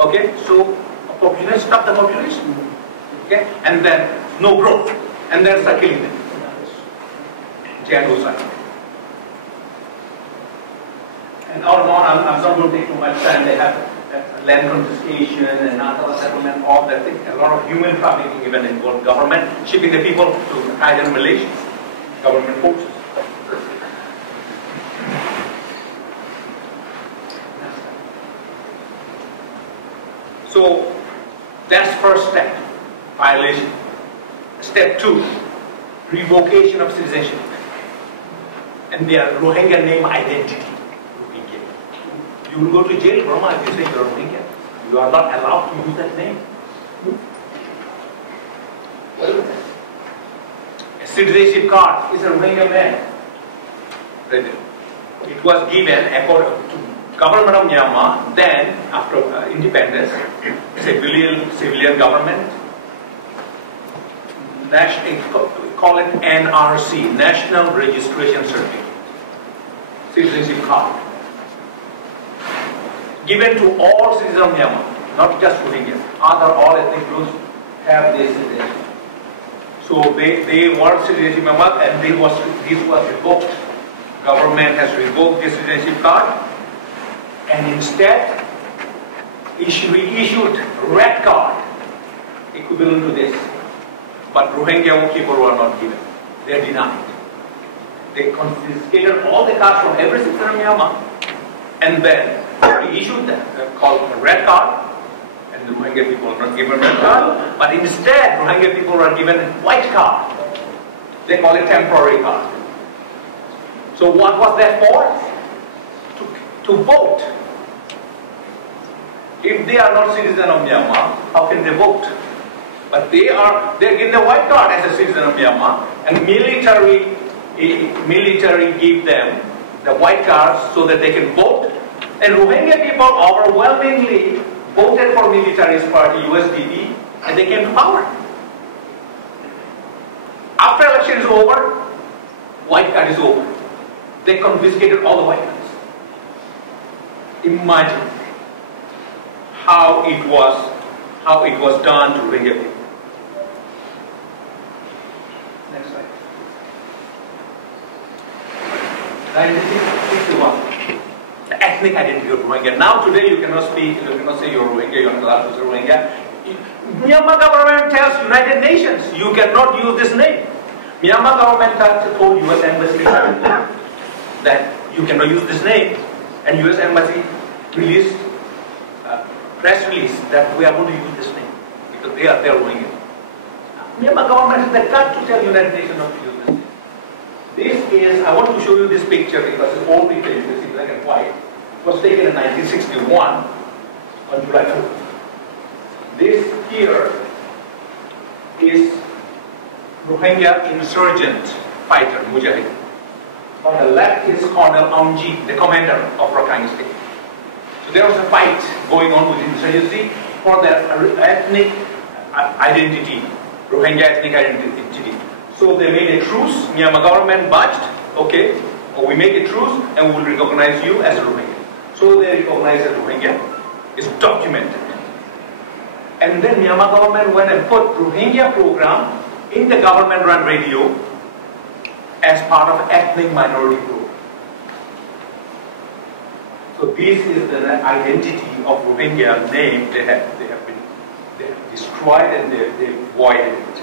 Okay, so population, stop the population. Okay, and then no growth. And then start killing them. Genocide. And on, I'm not going to take too much time. They have land confiscation and other settlement, all that thing. A lot of human trafficking even involved. Government shipping the people to hide in Malaysia. Government forces. So that's first step, violation. Step 2, revocation of citizenship. And their Rohingya name identity. You will go to jail, Burma, if you say you're Rohingya. You are not allowed to use that name. What is that? A citizenship card is a Rohingya man. It was given according to government of Myanmar, then after independence, civilian government, call it NRC, National Registration Certificate, citizenship card. Given to all citizens of Myanmar, not just Rohingya. Other all ethnic groups have this citizenship. So they were citizenship in Myanmar, and this was revoked. Government has revoked this citizenship card, and instead reissued red card, equivalent to this. But Rohingya people were not given. They are denied. They confiscated all the cards from every citizen of Myanmar, and then reissued them, called a red card, and the Rohingya people were not given red card, but instead Rohingya people were given white card. They call it temporary card. So what was that for? To vote. If they are not citizens of Myanmar, how can they vote? But they give the white card as a citizen of Myanmar, and military give them the white cards so that they can vote. And Rohingya people overwhelmingly voted for militarist party USDP, and they came to power. After election is over, white card is over. They confiscated all the white cards. Imagine how it was done to Rohingya people. Next slide. 1961. The ethnic identity of Rohingya. Now today you cannot speak, you cannot say you're Rohingya, you're not allowed to say Rohingya. Myanmar government tells United Nations, you cannot use this name. Myanmar government told US Embassy that you cannot use this name, and US Embassy released press release that we are going to use this name because they are Rohingya. Myanmar government has the gut to tell United Nations not to use this name. This is, I want to show you this picture because it's old picture, you can see black and white. It was taken in 1961 on July 4th. This here is Rohingya insurgent fighter, Mujahid. On the left is Colonel Aungji, the commander of Rakhine State. So there was a fight going on with insurgency for their ethnic identity, Rohingya ethnic identity. So they made a truce, Myanmar government budged, okay, we make a truce and we will recognize you as a Rohingya. So they recognize as Rohingya, it's documented. And then Myanmar government went and put Rohingya program in the government run radio as part of ethnic minority group. So this is the identity of Rohingya name they have destroyed and they voided it.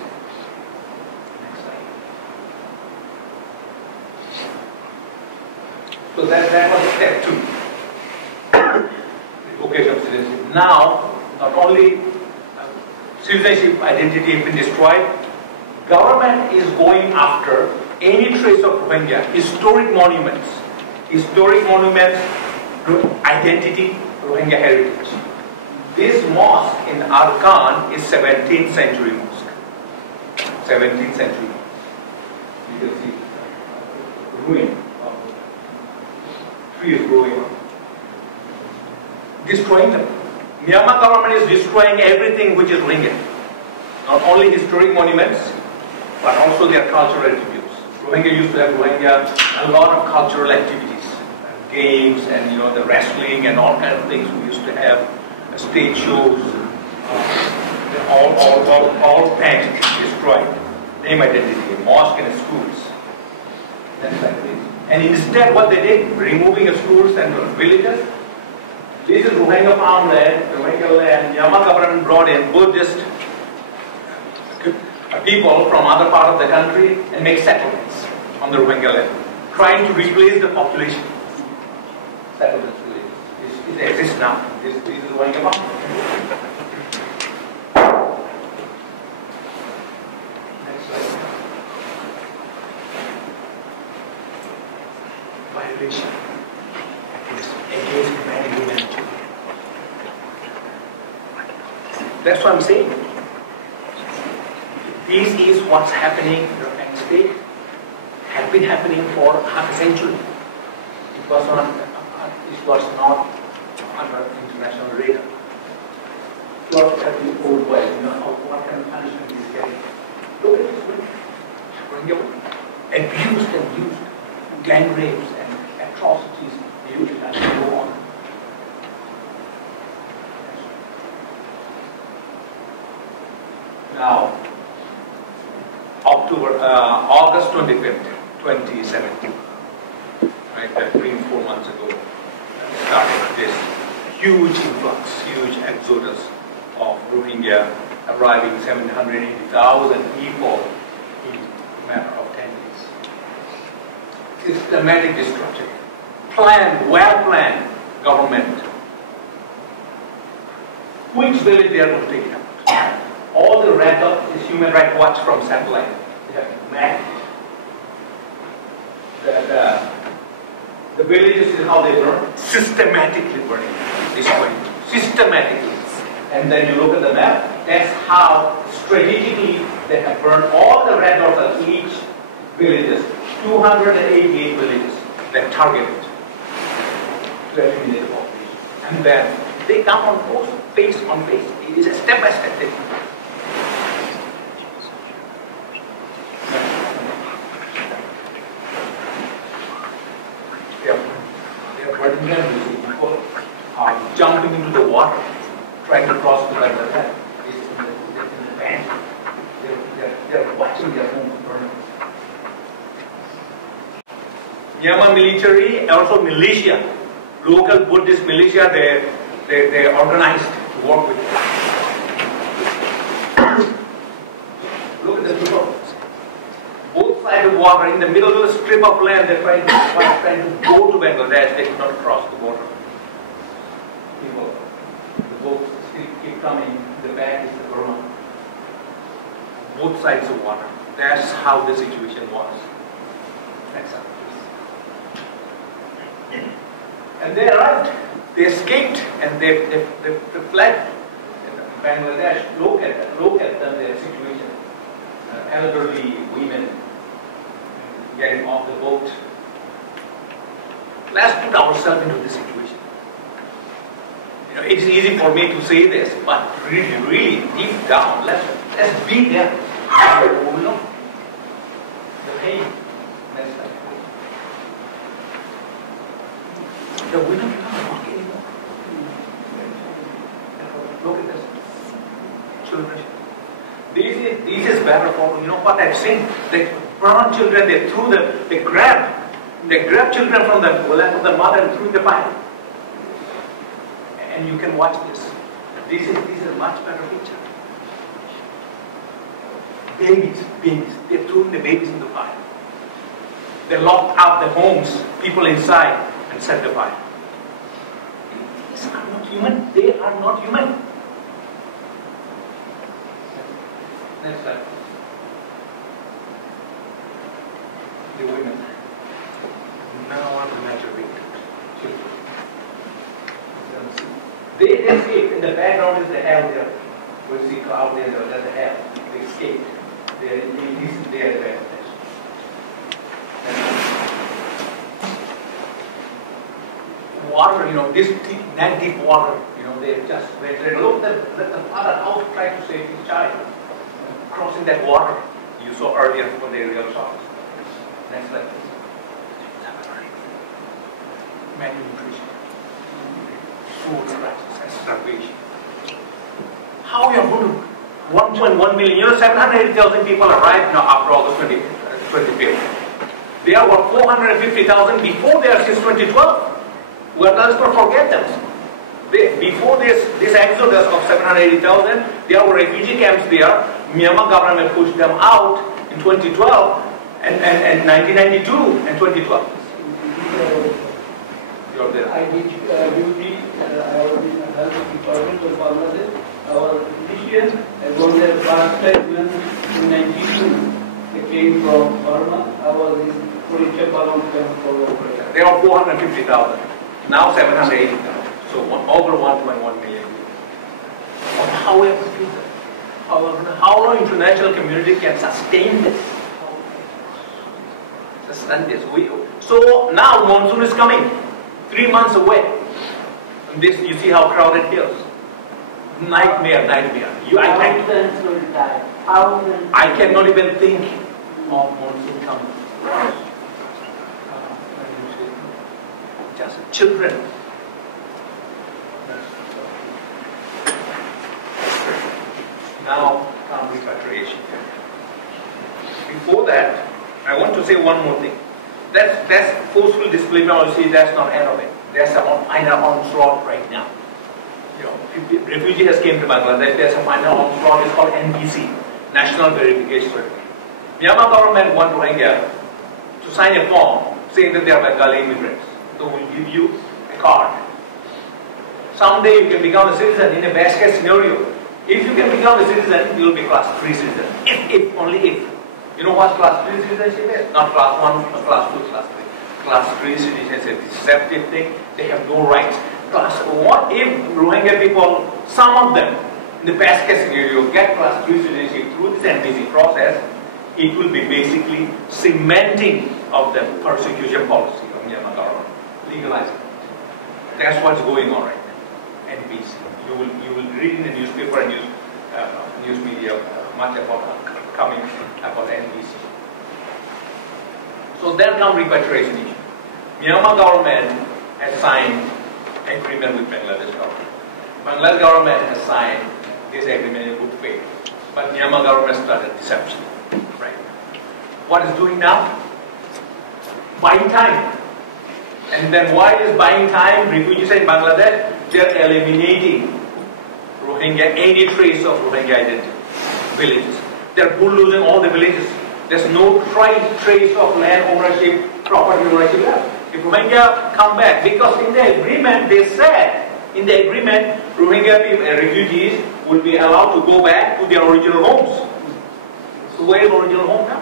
So that was step 2. Revocation of citizenship. Now, not only citizenship identity has been destroyed, government is going after any trace of Rohingya, historic monuments, identity, Rohingya heritage. This mosque in Arkan is 17th century mosque. 17th century. You can see ruin. Tree is growing up. Destroying them. Myanmar government is destroying everything which is Rohingya. Not only historic monuments, but also their cultural attributes. Rohingya used to have a lot of cultural activities, games, and the wrestling and all kinds of things. We used to have stage shows, all banned, destroyed. Name identity, mosque and schools. That's like this. And instead what they did, removing schools and villages, this is Rohingya farmland, Rohingya land. Myanmar government brought in Buddhist people from other part of the country and make settlements on the Rohingya land, trying to replace the population. Settlements it exists now. This is Rohingya farmland. Next slide. Violation against humanity. That's what I'm saying. This is what's happening in the Penn State. Had been happening for half a century. It was not under international radar. Look at the old boys, what kind of punishment he's getting. Look at this one. Abused and used. Gang rapes and atrocities usually go on. Now, August 25th, 2017, right, 3-4 months ago, started this huge influx, huge exodus of Rohingya, arriving 780,000 people in a matter of 10 days. Systematic destruction, well-planned government. Which village they are going to take it out? All the red dot is Human Rights Watch from satellite. They have mapped the villages is how they burn, systematically burning, destroying, systematically. And then you look at the map, that's how strategically they have burned all the red dots at each villages, 288 villages that targeted to eliminate the population. And then they come on course, face on face. It is a step-by-step thing. People are jumping into the water, trying to cross the river. In the bank. They're watching their home burn. Myanmar military, also militia, local Buddhist militia, they organized to work with them. Look at the people. Both sides of water, in the middle of the strip of land, they're trying to go to Bangladesh. They cannot cross the border. People, the boats still keep coming. The back is the Burma. Both sides of water. That's how the situation was. Next up, please. And they arrived. They escaped and they fled. Bangladesh, look at them, their situation. Elderly women getting off the boat. Let's put ourselves into this situation. You know, it's easy for me to say this, but really deep down, let's be there. You know, the pain. Next time. The women cannot walk anymore. Look at this. Children. This is better for, you know what I've seen? They brown children, they grab children from the lap of the mother and threw in the fire. And you can watch this. This is a much better picture. Babies, they threw the babies in the fire. They locked up the homes, people inside, and set the fire. These are not human. They are not human. Next slide. The women. Now on the major victims. They escaped. In the background is the hell there. We see cloud there, that's the hell. They escaped. They are there. Water, you know, this neck deep water, you know, they just went there. Look at the father how tried to save his child. Crossing that water you saw earlier when they real shots. Next slide, please. Malnutrition, food crisis, and starvation. How are you going to 1.1 million? You know, 780,000 people arrived now after all the 2015. There were 450,000 before there since 2012. Let us not forget them. Before this exodus of 780,000, there were refugee camps there. Myanmar government pushed them out in 2012 and 1992 and 2012. You're there. I did duty. I was in the health department of Bangladesh. I was a physician. I was there last time in 92. They came from Burma. I was in Puricha Palong camp for over. There are 450,000. Now 780,000. So over 1.1 million. However, how long international community can sustain this? So now monsoon is coming, 3 months away. And this, you see how crowded it is. Nightmare. I cannot even think of monsoon coming. Just children. Now come repatriation. Before that, I want to say one more thing. That's forceful displacement policy, that's not end of it. There's a final onslaught right now. You know, refugees came to Bangladesh, there's a final onslaught, it's called NVC, National Verification Certificate. Myanmar government want Rohingya to sign a form saying that they are Bengali immigrants. So we'll give you a card. Someday you can become a citizen in a best case scenario. If you can become a citizen, you will be class 3 citizen. If, only if. You know what class 3 citizenship is? Not class 1, not class 2, class 3. Class 3 citizenship is a deceptive thing. They have no rights. What if Rohingya people, some of them, in the best case scenario, get class 3 citizenship through this NVC process, it will be basically cementing of the persecution policy of Myanmar government. Legalizing. That's what's going on right now. NVC. You will read in the newspaper and news media much about coming about NVC. So then come repatriation issue. Myanmar government has signed agreement with Bangladesh government. Bangladesh government has signed this agreement in good faith, but Myanmar government started deception. Right? What is doing now? buying time. And then why is buying time? Refugees in Bangladesh, they're eliminating Rohingya, any trace of Rohingya identity, villages. They're bulldozing all the villages. There's no trace of land ownership, property ownership left. If Rohingya come back, because in the agreement they said, Rohingya refugees will be allowed to go back to their original homes. So where is original home now?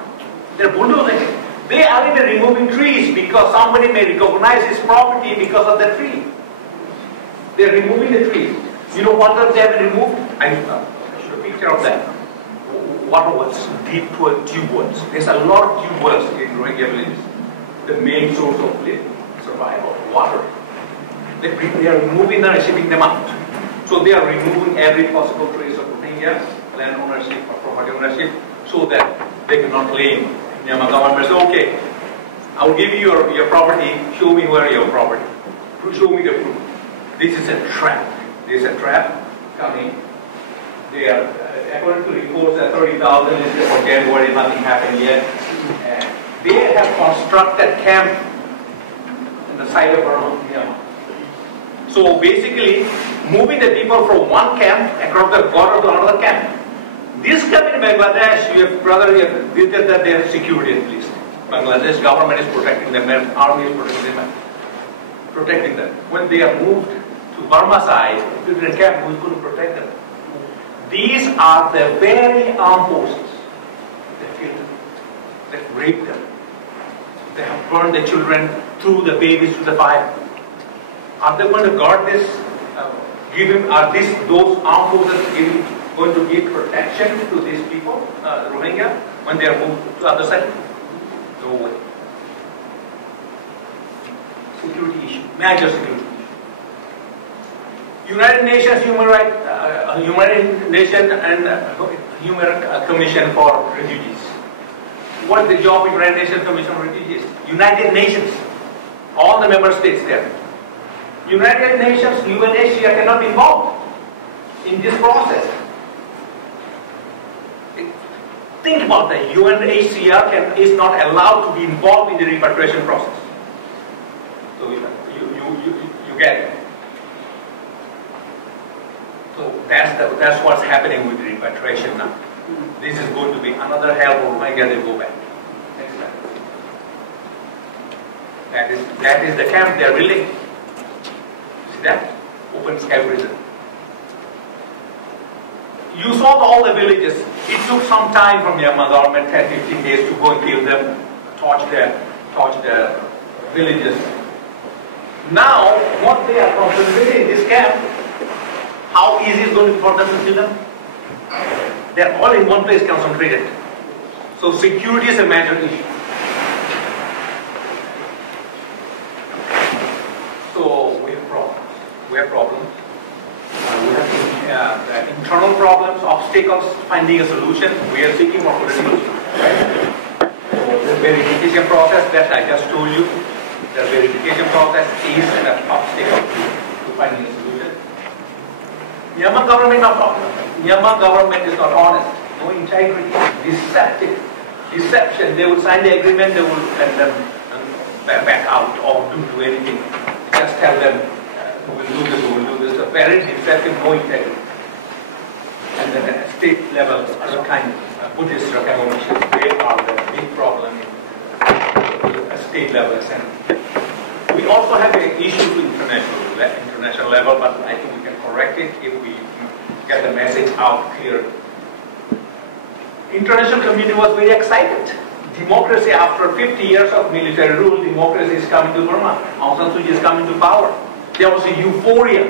They're bulldozing it. They are even removing trees because somebody may recognize his property because of the tree. They're removing the trees. You know what they have removed? I show a picture of that. Water wells, deep tube wells. There's a lot of tube wells in Rohingya villages. The main source of survival, water. They are removing them and shipping them out. So they are removing every possible trace of Rohingya, land ownership or property ownership, so that they cannot claim. Myanmar government says, okay, I will give you your property, show me where your property. Show me the proof. This is a trap. This is a trap coming. They are, according to reports, 30,000 is for January, nothing happened yet. They have constructed camp in the side of Myanmar. So basically, moving the people from one camp across the border to another camp. This camp in Bangladesh, you have that they have security at least. Bangladesh government is protecting them, army is protecting them. When they are moved to Burma side, to the camp, who is going to protect them? These are the very armed forces. They killed them. They raped them. They have burned the children, threw the babies to the fire. Are they going to guard this? Those armed forces going to give protection to these people, Rohingya, when they are moved to the other side? No way. Security issue, major security issue. United Nations Human Commission for Refugees. What is the job of United Nations Commission for Refugees? United Nations, all the member states there. United Nations, UNHCR cannot be involved in this process. Think about that. UNHCR is not allowed to be involved in the repatriation process. So you get it. So that's what's happening with repatriation now. This is going to be another hell for Rohingya they go back. Next slide. That is the camp they're building. See that? Open sky prison. You saw all the villages. It took some time from Myanmar government, 10-15 days to go and kill them, torch the villages. Now, what they are concentrating in this camp, how easy is it going to be for them to kill them? They are all in one place concentrated. So security is a major issue. So we have problems. We have the internal problems, obstacles, finding a solution. We are seeking for political solution. Right? So the verification process that I just told you, the verification process is an obstacle to finding a solution. Myanmar government is not honest, no integrity, deception. They will sign the agreement, they will let them back out or do anything. Just tell them, we will do this, we will do this. Apparently, deception, no integrity. And then at state level, other kind of Buddhist recognition, they are the big problem at state level. We also have an issue to international level, but I think we can correct it if we get the message out clear. International community was very excited. Democracy, after 50 years of military rule, democracy is coming to Burma. Aung San Suu Kyi is coming to power. There was a euphoria.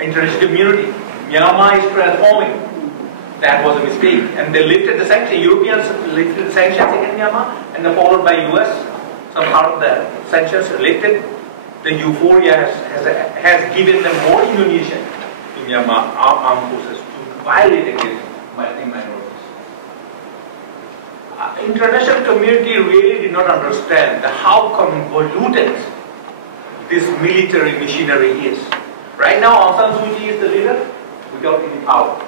International community. Myanmar is transforming. That was a mistake. And they lifted the sanctions. Europeans lifted the sanctions against Myanmar, and then followed by US. Some part of the sanctions lifted. The euphoria has given them more ammunition to Myanmar armed forces to violate against minorities. International community really did not understand how convoluted this military machinery is. Right now, Aung San Suu Kyi is the leader without any power.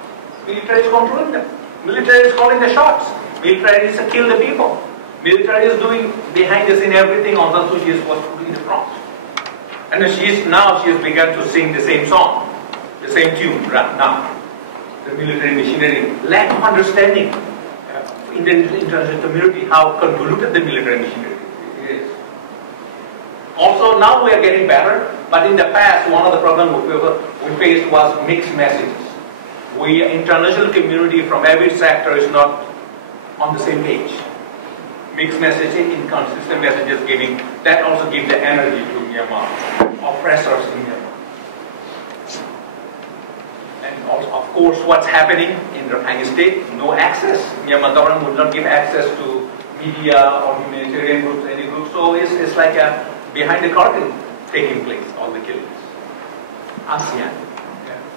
Military is controlling them. Military is calling the shots. Military is to kill the people. Military is doing behind the scene everything, although she is was put in the front. And she has begun to sing the same song, the same tune right now. The military machinery, lack of understanding in the international community how convoluted the military machinery is. Also, now we are getting better, but in the past, one of the problems we faced was mixed messages. We, international community from every sector is not on the same page. Mixed messaging, inconsistent messages giving, that also gives the energy to Myanmar, oppressors in Myanmar. And also, of course, what's happening in Rakhine State, no access. Myanmar government would not give access to media or humanitarian groups, any group. So it's like a behind the curtain taking place, all the killings. ASEAN,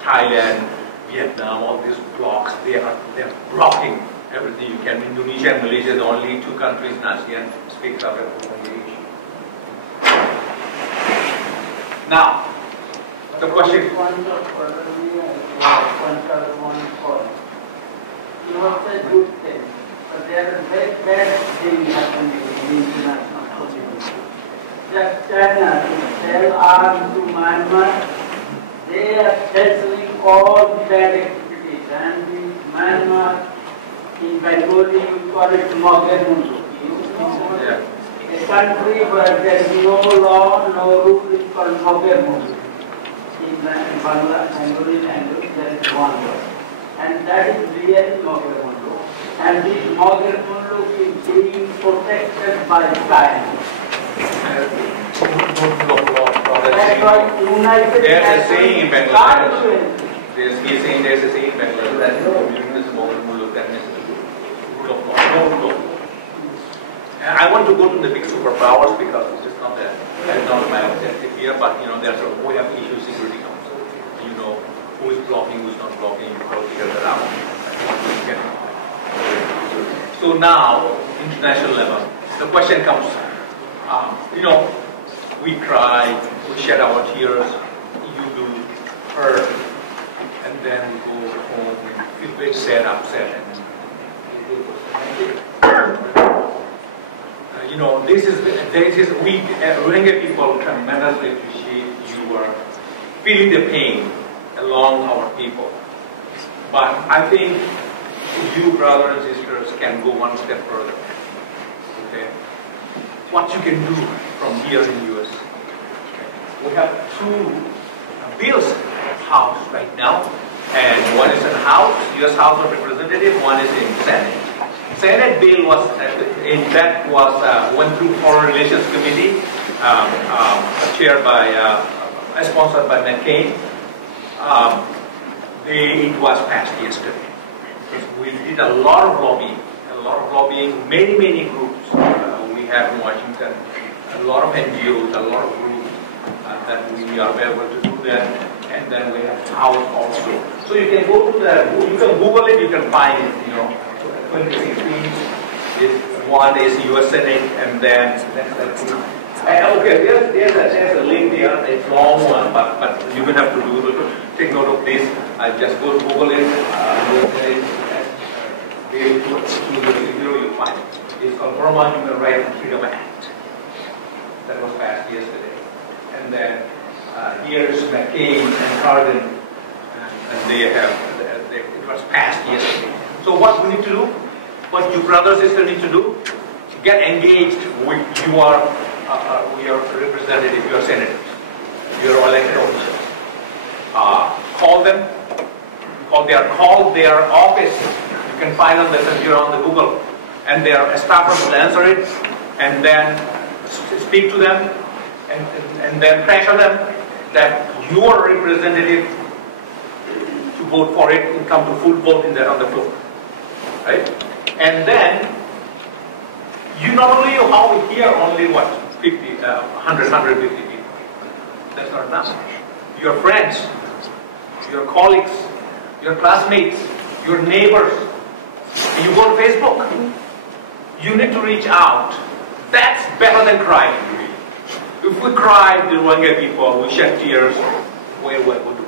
Thailand, Vietnam, all these blocks, they're blocking everything you can. Indonesia and Malaysia are the only two countries in ASEAN speaks of it. Now, the question. You have said good things, but there are very bad things happening in the international community. Just China to sell arms to Myanmar, they are cancelling all the bad activities, and the Myanmar, in Bengali, you call it Mogemundu. A country where there is no law, no rule, is called Mogemundu. In Bengali language, there is one word. And that is real Mogemundu. And this Mogemundu is being protected by China. That's why United There's a saying in Bangladesh. Nations There's a saying in Bangladesh that communism is Mogemundu, that is the rule of law. No rule of law. And I want to go to the big superpowers because it's just not that. That's not my objective here, but we have issue security council. You know who is blocking, who is not blocking, you have to figure that out. So now, international level, the question comes, we cry, we shed our tears, you do, hurt, and then we go home and feel very sad, upset, and we Rohingya people tremendously appreciate you are feeling the pain along our people. But I think you, brothers and sisters, can go one step further. Okay? What you can do from here in the US. We have two bills House right now, and one is in House, US House of Representatives, one is in Senate. Senate bill was went through Foreign Relations Committee, chaired by, sponsored by McCain. It was passed yesterday. We did a lot of lobbying, many groups we have in Washington, a lot of NGOs, a lot of groups that we are able to do that, and then we have House also. So you can go to you can Google it, you can find it, 2016, one is US Senate, and then okay, there's a link there, it's a long one, but you will have to take note of this. I just go to Google it, you'll find it. It's called Burma Human Rights and Freedom Act. That was passed yesterday. And then here is McCain and Cardin, and it was passed yesterday. So what we need to do, what you brothers and sisters need to do, get engaged with your representatives, your senators, your elected officials. Call them, call their office. You can find on the Google, and their staffers will answer it, and then speak to them, and then pressure them that your representative to vote for it and come to full vote on the floor. Right? And then, you not only how we hear only 150 people. That's not enough. Your friends, your colleagues, your classmates, your neighbors. You go to Facebook. You need to reach out. That's better than crying. If we cry, the Rohingya people, we shed tears, where we're going to go?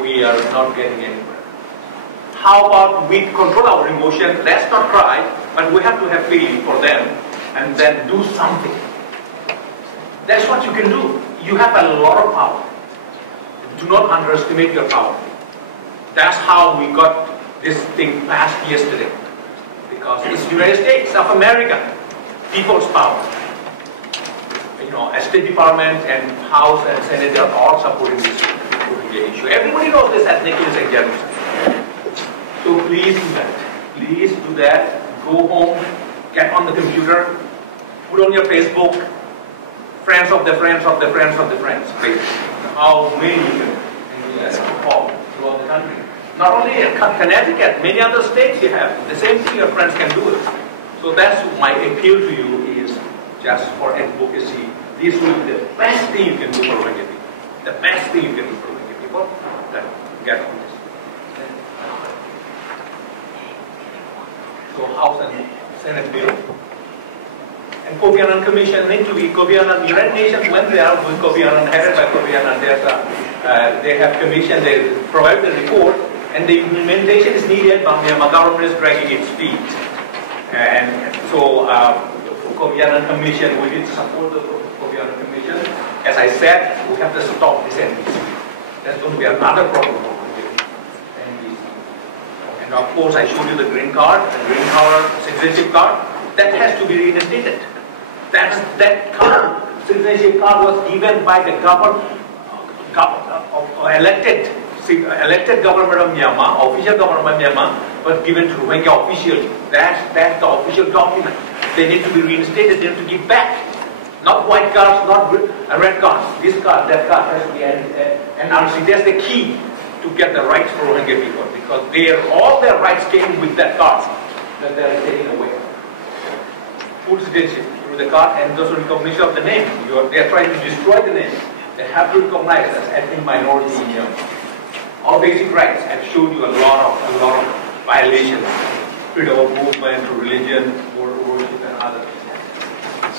We are not getting anywhere. How about we control our emotions? Let's not cry. But we have to have feeling for them and then do something. That's what you can do. You have a lot of power. Do not underestimate your power. That's how we got this thing passed yesterday. Because it's United States of America, people's power. You know, a State Department and House and Senate are all supporting this issue. Everybody knows this ethnic cleansing genocide. So please do that. Please do that. Go home, get on the computer, put on your Facebook, friends of the friends of the friends of the friends. How many you can call throughout the country. Not only in Connecticut, many other states you have. The same thing your friends can do it. So that's my appeal to you is just for advocacy. This will be the best thing you can do for Rohingya people. The best thing you can do for Rohingya people. That get on this. So House and Senate bill. And Kofi Annan Commission need to be Kofi Annan. United Nations, when they are with Kofi Annan, headed by Kofi Annan, they have commission, they provide the report, and the implementation is needed, but Myanmar government is dragging its feet. And so Kofi Annan Commission, we need to support the Kofi Annan Commission. As I said, we have to stop this NBC. That's going to be another problem for NBC. And of course, I showed you the green card, citizenship card. That has to be reinstated. That card, citizenship card was given by the elected government of Myanmar, official government of Myanmar, but given to Rohingya officially. That's the official document. They need to be reinstated, they need to give back. Not white cards, not red cards. This card, that card has to be NRC. That's the key to get the rights for Rohingya people, because all their rights came with that card that they are taking away. Full citizenship through the card and also recognition of the name. They are trying to destroy the name. They have to recognize us as ethnic minority in Myanmar. All basic rights. I've showed you a lot of violations. Freedom of movement, religion, worship, and others.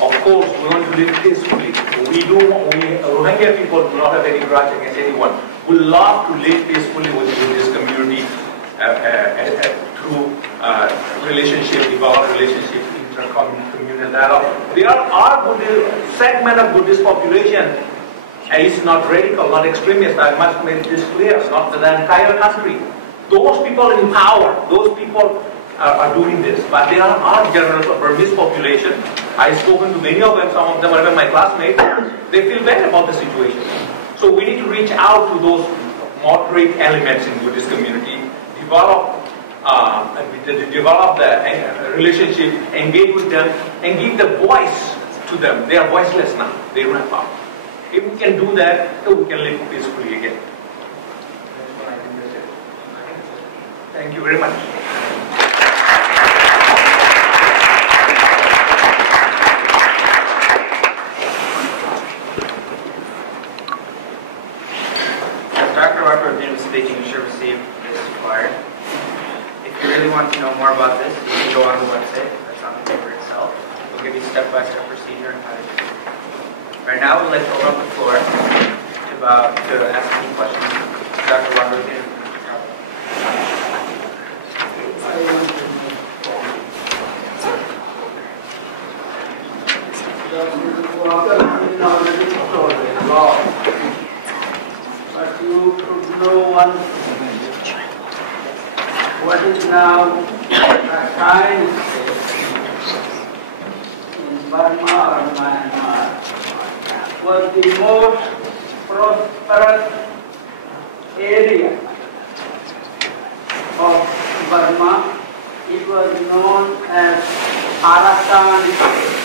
Of course, we want to live peacefully. Rohingya people do not have any grudge against anyone. We love to live peacefully within this community through relationship, develop relationship, intercommunal dialogue. There are Buddhist segment of Buddhist population. It's not radical, not extremist. I must make this clear. It's not the entire country. Those people in power, those people are doing this. But there are generals of Burmese population. I've spoken to many of them. Some of them are even my classmates. They feel bad about the situation. So we need to reach out to those moderate elements in Buddhist community, develop the relationship, engage with them, and give the voice to them. They are voiceless now. They don't have power. If we can do that, then we can live peacefully again. That's what I think that's it. Thank you very much. As Dr. Wapper speaking, you should receive this flyer. If you really want to know more about this, you can go on the website. That's on the paper itself. We'll give you step-by-step procedure on how to do it. Right now, we'd like to open up the floor to ask any questions. Dr. Wapper, but you should know one thing. What is now Rakhine in Burma or Myanmar was the most prosperous area of Burma. It was known as Arakan State.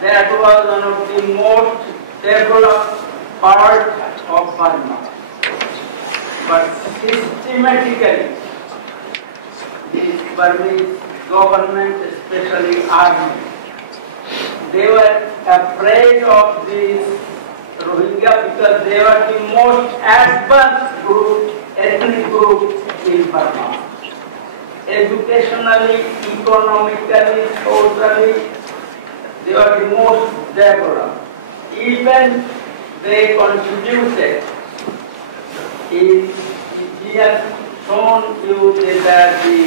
That was one of the most developed parts of Burma. But systematically, the Burmese government, especially army, they were afraid of these Rohingya because they were the most advanced group, ethnic group in Burma. Educationally, economically, socially, they were the most developed. Even they contributed he has shown you that the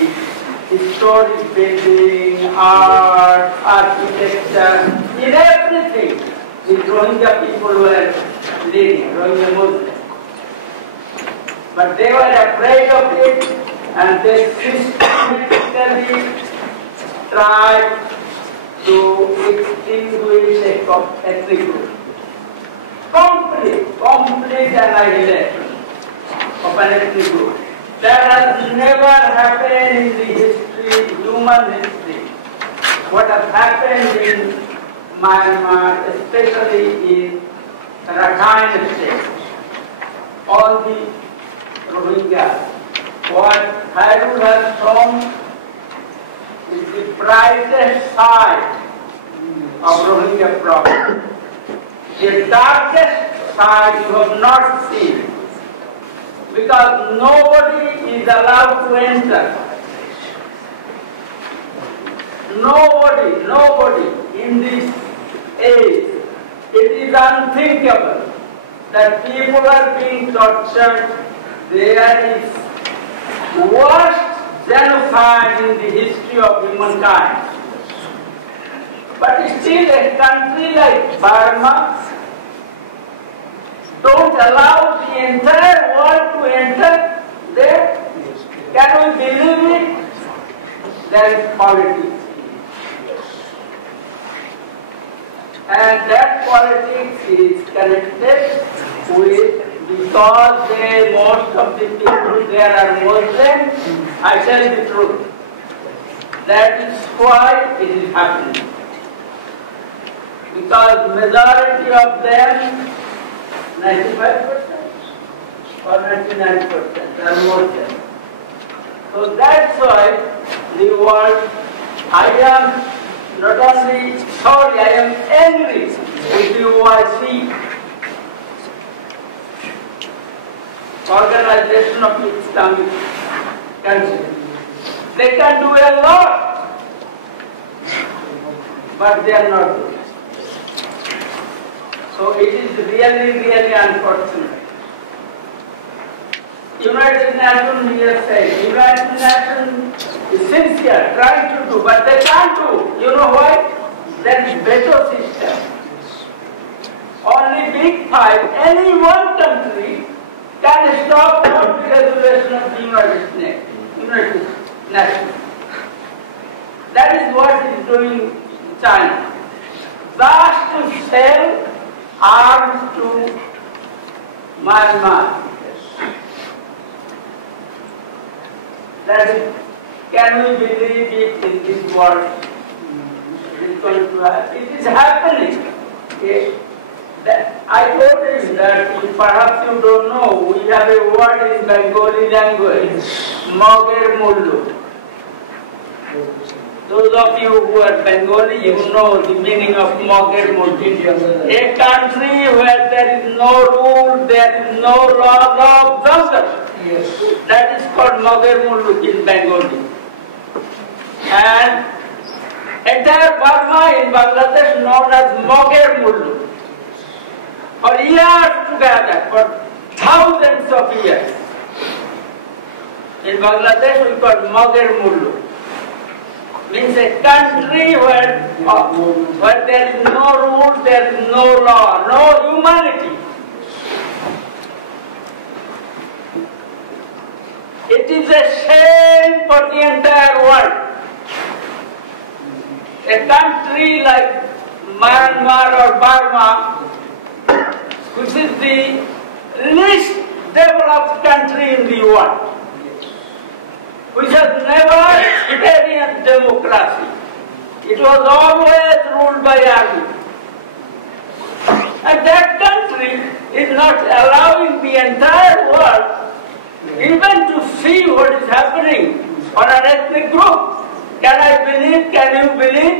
historic building, art, architecture, in everything, the Rohingya people were leading, Rohingya Muslims. But they were afraid of it, and they systematically tried to extinguish a ethnic group. Complete annihilation of an ethnic group. That has never happened in the history, human history. What has happened in Myanmar, especially in Rakhine State, all the Rohingya, what Harun has shown is the brightest side of Rohingya problem. The darkest side you have not seen, because nobody is allowed to enter. Nobody in this age. It is unthinkable that people are being tortured. There is worst genocide in the history of humankind. But still a country like Burma don't allow the entire world to enter there. Can we believe it? There is politics. And that politics is connected with, because most of the people there are Muslims. I tell the truth. That is why it is happening. Because majority of them, 95% or 99% are Muslims. So that's why the world, I am not only sorry, I am angry with the OIC, Organization of Islamic Countries. They can do a lot, but they are not doing. So it is really unfortunate. United Nations here said, United Nations is sincere, trying to do, but they can't do. You know why? There is veto system. Only big five, any one country can stop the resolution of the United Nations. That is what is doing China. Just to sell arms to Myanmar. That is, can we believe it in this world? It is happening. Okay? I told him that perhaps you don't know, we have a word in Bengali language, Moger Mullu. Those of you who are Bengali, you know the meaning of Moger Mullu. A country where there is no rule, there is no law of justice. Yes. That is called Moger Mullu in Bengali. And entire Burma in Bangladesh known as Moger Mullu. For years together, for thousands of years. In Bangladesh we call Moger Mullu. Means a country where there is no rule, there is no law, no humanity. It is a shame for the entire world. A country like Myanmar or Burma, which is the least developed country in the world, which has never experienced democracy. It was always ruled by army. And that country is not allowing the entire world even to see what is happening on an ethnic group. Can I believe? Can you believe?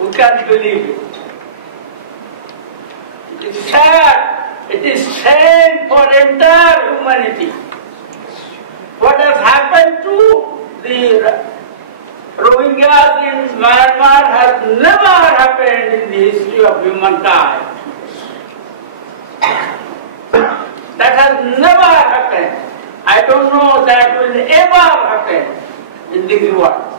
We can't believe it. It is sad. It is shame for entire humanity. What has happened to the Rohingyas in Myanmar has never happened in the history of humankind. That has never happened. I don't know that will ever never happened in this world.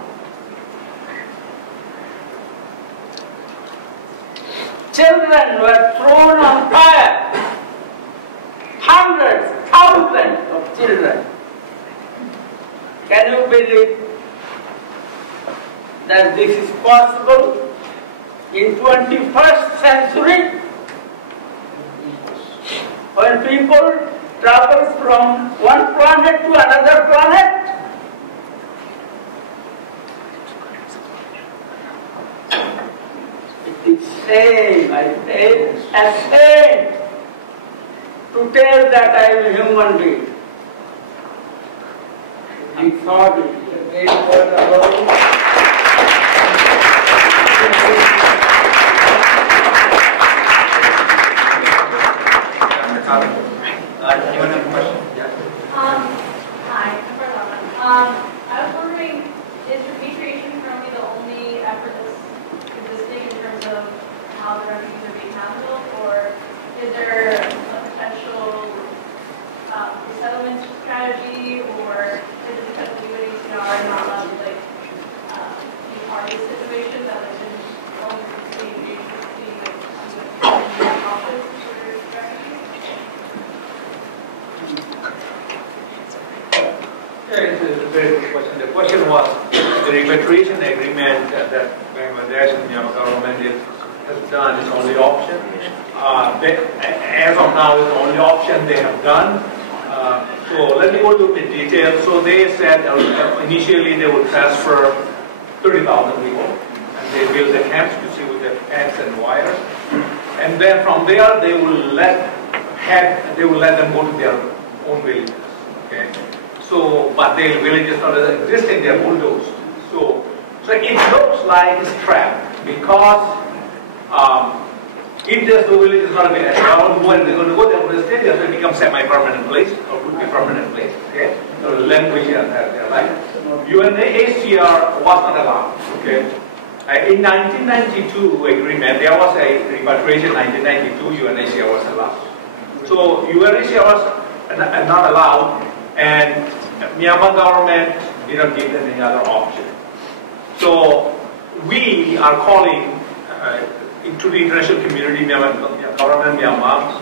Children were thrown on fire. Hundreds, thousands of children. Can you believe that this is possible in 21st century? When people travel from one planet to another planet, it is shame, I say, a shame to tell that I am a human being. I'm sorry. Anyone have a question? Yeah. Hi, I was wondering, is repatriation currently the only effort that's existing in terms of how the refugees are being handled, or is there a potential resettlement strategy, or is it because the UNHCR are not allowed to be part of the situation that they've been going through the engagement with the office for refugees? Yeah, it's a very good question. The question was the repatriation agreement that Bangladesh and the government has done is the only option. As of now, it's the only option they have done. So let me go to the details. So they said initially they would transfer 30,000 people, and they build the camps, you see, with the fence and wires. And then from there they will let them go to their own villages. Okay. So, but their villages are existing, they are bulldozed. So it looks like it's trapped because if there's no village, it's not a village. When they're going to go, they're going to stay there, so it becomes semi-permanent place or would be permanent place. Okay, so language and their life. UNHCR was not allowed. Okay, in 1992 agreement, there was a repatriation. 1992 UNHCR was allowed. So UNHCR was not allowed. And Myanmar government did not give them any other option. So we are calling to the international community, government Myanmar,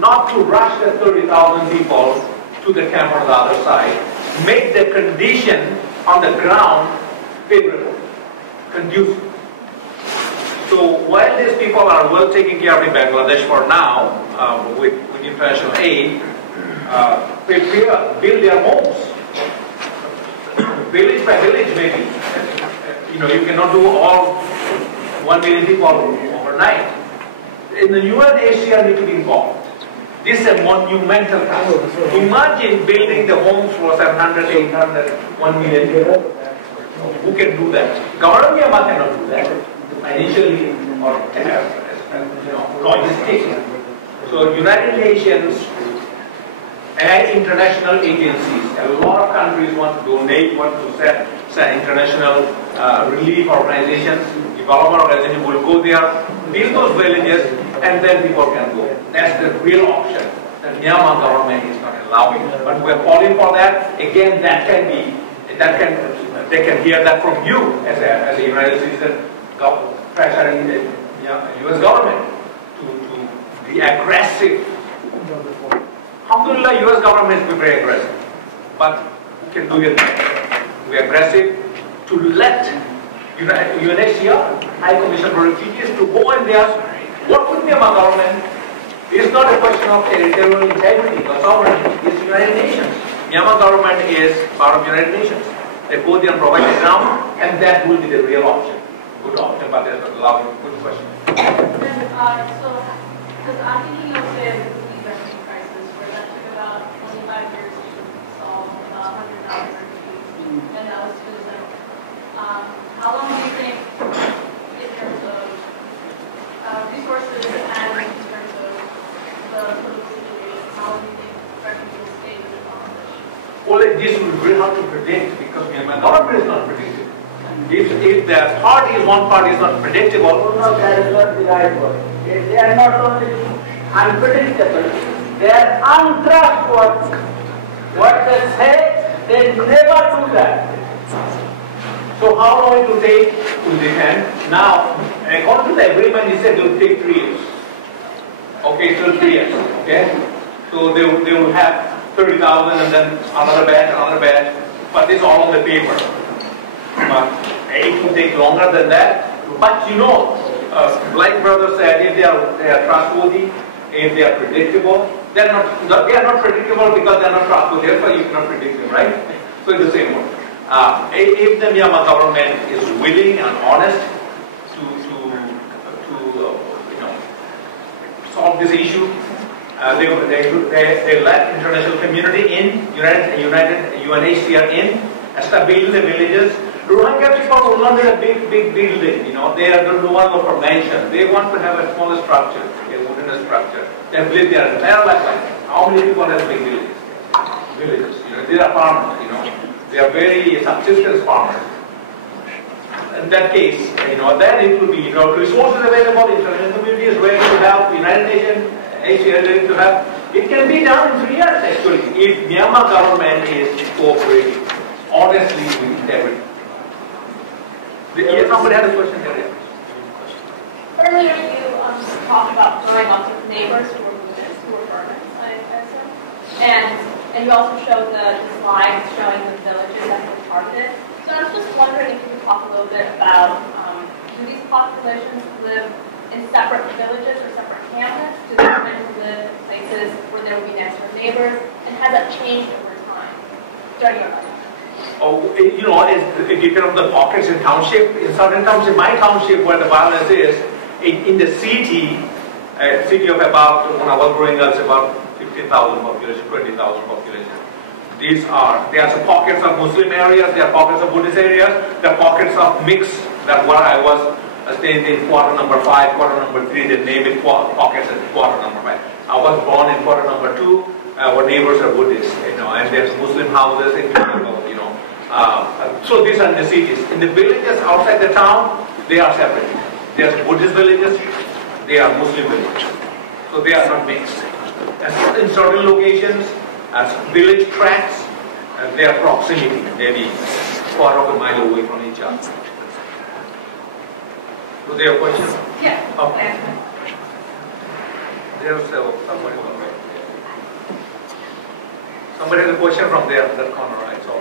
not to rush the 30,000 people to the camp on the other side. Make the condition on the ground favorable, conducive. So while these people are well taken care of in Bangladesh for now, with international aid, build their homes, village by village maybe. You cannot do all 1 million people overnight. In the UNHCR need to be involved. This is a monumental task. Imagine building the homes for 700, 800, 1 million people. Who can do that? Government Myanmar cannot do that financially or logistics. So United Nations and international agencies, a lot of countries want to donate, want to set international relief organizations, development organizations will go there, build those villages, and then people can go. That's the real option. The Myanmar government is not allowing, but we're calling for that. Again, they can hear that from you as a United States pressuring the U.S. government to be aggressive. Alhamdulillah, U.S. government is very aggressive, but we can do it. We are aggressive to let UNHCR, High Commission for Refugees, to go in there, work with Myanmar government. It's not a question of territorial integrity or sovereignty. It's United Nations. Myanmar government is part of United Nations. They go there and provide the ground, and that will be the real option. Good option, but there's not a lot of good question. So, because I'm thinking of the refugee crisis, where that took about 25 years to solve 100,000 refugees, and that was 2%. How long do you think, in terms of resources and in terms of the political situation, how do you think refugees will stay with Bangladesh? Well, this will be very hard to predict because Myanmar government is not predictable. If the party is one party is not predictable, no, that is not the right word. They are not only unpredictable, they are untrustworthy. What they say, They never do that. So how long it will take will depend. Now, according to the agreement, he said it will take 3 years. Okay, still 3 years. Okay, so they will have 30,000 and then another batch, but it's all on the paper. But it will take longer than that. But you know, like brother said, if they are trustworthy, if they are predictable, they are not predictable because they are not trustworthy. That's why you cannot predict them, right? So it's the same one. If the Myanmar government is willing and honest to solve this issue, they let international community in, UNHCR in, establish the villages. Rohingya people will not need a big building, they are the one for mansion. They want to have a smaller structure, a wooden structure. They have lived their entire life like that. How many people have big villages? They are farmers, they are very subsistence farmers. In that case, then it will be, resources available, international community is ready to help, United Nations, HCR is ready to help. It can be done in 3 years actually, if Myanmar government is cooperating honestly with integrity. Yes, somebody had a question there. Earlier you talked about growing up with neighbors who were Buddhists, who were Burmans, I assume. And you also showed the slides showing the villages that were targeted. So I was just wondering if you could talk a little bit about, do these populations live in separate villages or separate hamlets? Do they tend to live in places where there will be next door neighbors? And has that changed over time during your life? Oh, it depends on the pockets in township. In certain townships, my township where the violence is, in the city of about, when I was growing up, it's about 15,000 population, 20,000 population. There are some pockets of Muslim areas, there are pockets of Buddhist areas, there are pockets of mix. That's where I was staying in quarter number 5, quarter number 3, they name it pockets at quarter number 5. I was born in quarter number 2, our neighbors are Buddhists, and there's Muslim houses in so these are the cities. In the villages outside the town, they are separate. There's Buddhist villages, they are Muslim villages. So they are not mixed. And in certain locations, as village tracts, they are proximity, maybe quarter of a mile away from each other. Do they have questions? Yeah. Okay. There's somebody over there. Somebody has a question from there, that corner, I saw.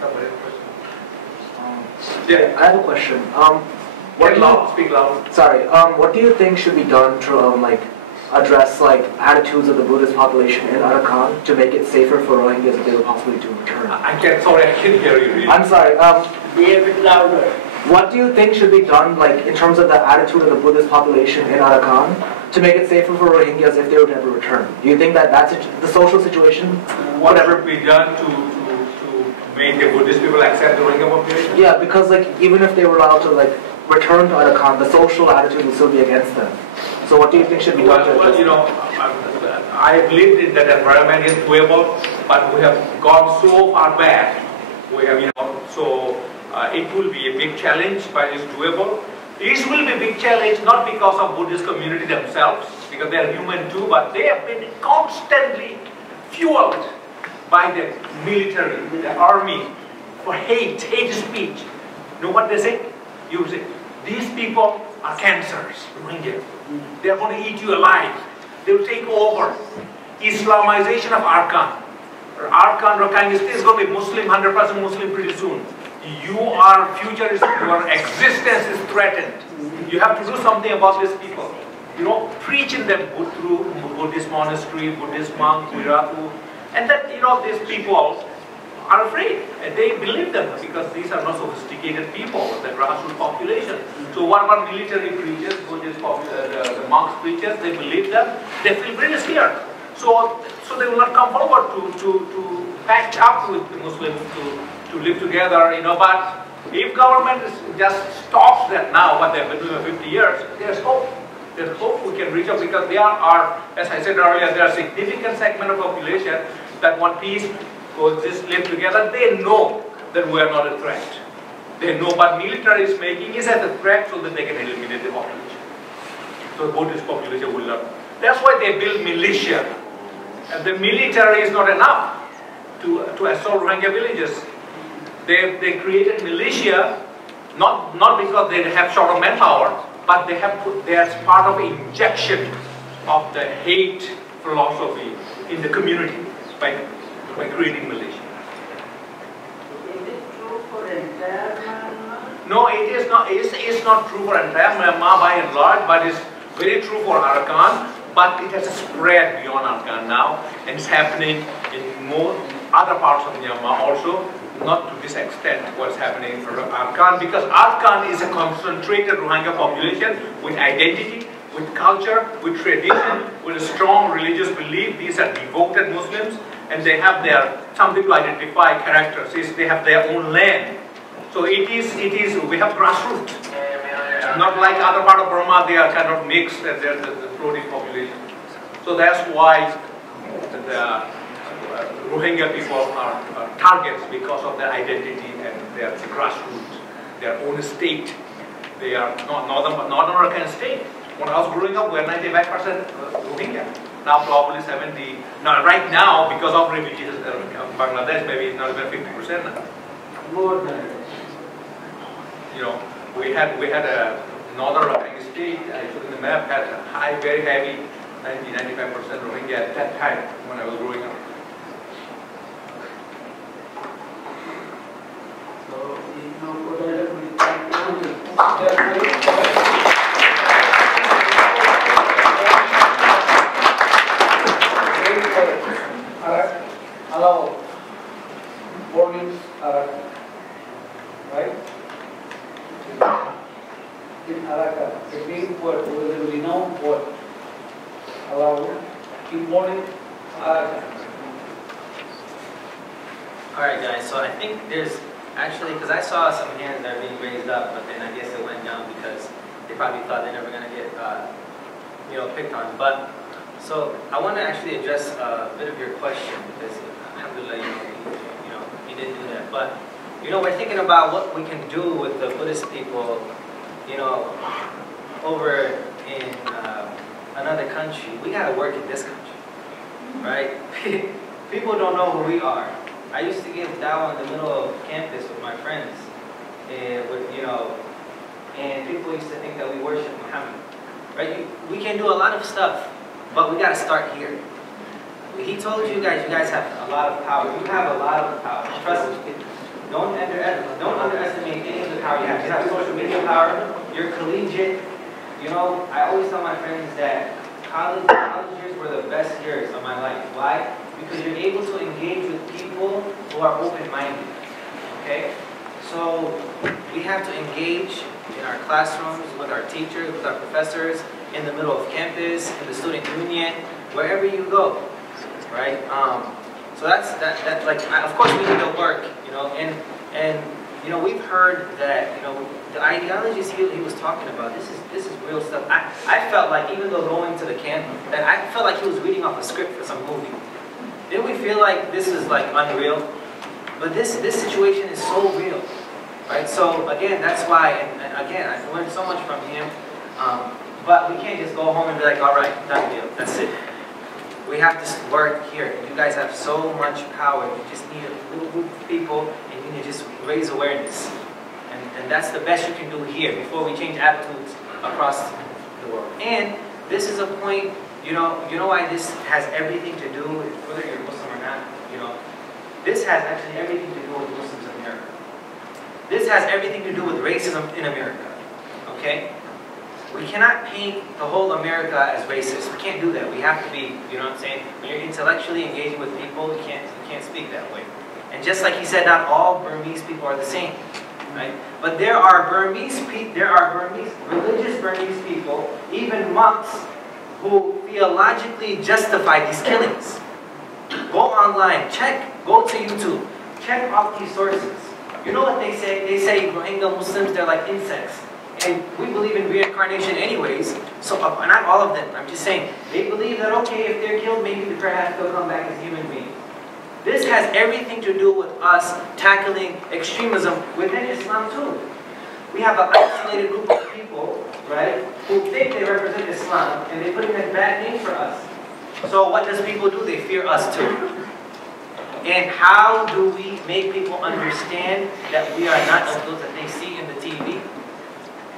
Somebody has a question. Yeah. I have a question. Speak loud. Sorry. What do you think should be done to address attitudes of the Buddhist population in Arakan to make it safer for Rohingyas if they were possibly to return? I can't hear you really. I'm sorry. Be a bit louder. What do you think should be done, in terms of the attitude of the Buddhist population in Arakan to make it safer for Rohingyas if they were to ever return? Do you think that that's the social situation? What should be done to make the Buddhist people accept the Rohingya population? Yeah, because even if they were allowed to return to Arakan, the social attitude would still be against them. So what do you think should be done to address that? I have lived in that environment, it's doable, but we have gone so far back. We have, it will be a big challenge, but it's doable. It will be a big challenge not because of Buddhist community themselves, because they are human too, but they have been constantly fueled by the military, the army, for hate speech. You know what they say? You say, these people are cancers, Rohingya. They are going to eat you alive. They will take over. Islamization of Arakan. Arakan, Rakhine State is going to be Muslim, 100% Muslim pretty soon. Your future your existence is threatened. You have to do something about these people. Preaching them through Buddhist monastery, Buddhist monk, Viratu, and that these people are afraid. And they believe them because these are not sophisticated people, the grassroots population. So what about military preachers, Buddhist the monks preachers, they believe them, they feel really scared. So they will not come forward to patch up with the Muslims to live together, but if government just stops that now, what they've been doing for 50 years, there's hope. There's hope we can reach out because they are, as I said earlier, there are significant segment of population that want peace, coexist, live together. They know that we are not a threat. They know what military is making is as a threat so that they can eliminate the population. So the Buddhist population will not. That's why they build militia. And the military is not enough. to assault Rohingya villages. They created militia, not because they have short of manpower, but they are part of injection of the hate philosophy in the community by creating militia. Is it true for entire Myanmar? No, it is not. It's not true for entire Myanmar by and large, but it's very true for Arakan. But it has spread beyond Arakan now, and it's happening in more other parts of Myanmar also. Not to this extent what's happening in Arakan, because Arakan is a concentrated Rohingya population with identity, with culture, with tradition, with a strong religious belief. These are devoted Muslims, and they have some people identify characters. They have their own land. So we have grassroots. Not like other part of Burma, they are kind of mixed and they're the floating population. So that's why the Rohingya people are targets because of their identity and their grassroots, their own state. They are not Northern Arakan state. When I was growing up, we were 95% Rohingya. Now probably 70. Now right now, because of refugees in Bangladesh, maybe it's not even 50% now. More than You know, we had a Northern Arakan state. I showed in the map had a high, very heavy 95% Rohingya at that time when I was growing up. so allow warnings right? In Arakan, the main word was a renowned word. Allow in morning Arakan. Alright guys, so I think there's actually, because I saw some hands that are being raised up, but then I guess it went down because they probably thought they're never going to get picked on. But, so I want to actually address a bit of your question because alhamdulillah, you didn't do that. But, we're thinking about what we can do with the Buddhist people, over in another country. We got to work in this country, right? People don't know who we are. I used to give dawah in the middle of campus with my friends, and and people used to think that we worship Muhammad, right? We can do a lot of stuff, but we got to start here. He told you guys have a lot of power. You have a lot of power. Trust me. Don't underestimate any of the power you have. You have social media power. You're collegiate. I always tell my friends that college years were the best years of my life. Why? Because you're able to engage with people who are open-minded, okay? So we have to engage in our classrooms, with our teachers, with our professors, in the middle of campus, in the student union, wherever you go, right? So that's of course we need to work, and we've heard that, the ideologies he was talking about, this is real stuff. I felt like, even though going to the camp, that I felt like he was reading off a script for some movie. Didn't we feel like this is like unreal? But this situation is so real, right? So again, that's why, and again, I learned so much from him. But we can't just go home and be like, all right, done deal, that's it. We have to work here. You guys have so much power. You just need a little group of people, and you need to just raise awareness. And that's the best you can do here before we change attitudes across the world. And this is a point. You know why this has everything to do with whether you're Muslim or not? This has actually everything to do with Muslims in America. This has everything to do with racism in America, okay? We cannot paint the whole America as racist. We can't do that. We have to be, when you're intellectually engaging with people, you can't speak that way. And just like he said, not all Burmese people are the same, right? But there are religious Burmese people, even monks, who theologically justify these killings. Go online, go to YouTube, check off these sources. You know what they say? They say Rohingya Muslims, they're like insects. And we believe in reincarnation anyways, so not all of them, I'm just saying, they believe that, okay, if they're killed, maybe perhaps they'll come back as human beings. This has everything to do with us tackling extremism within Islam too. We have an isolated group of people, right, who think they represent Islam, and they put in a bad name for us. So what does people do? They fear us too. And how do we make people understand that we are not of those that they see in the TV?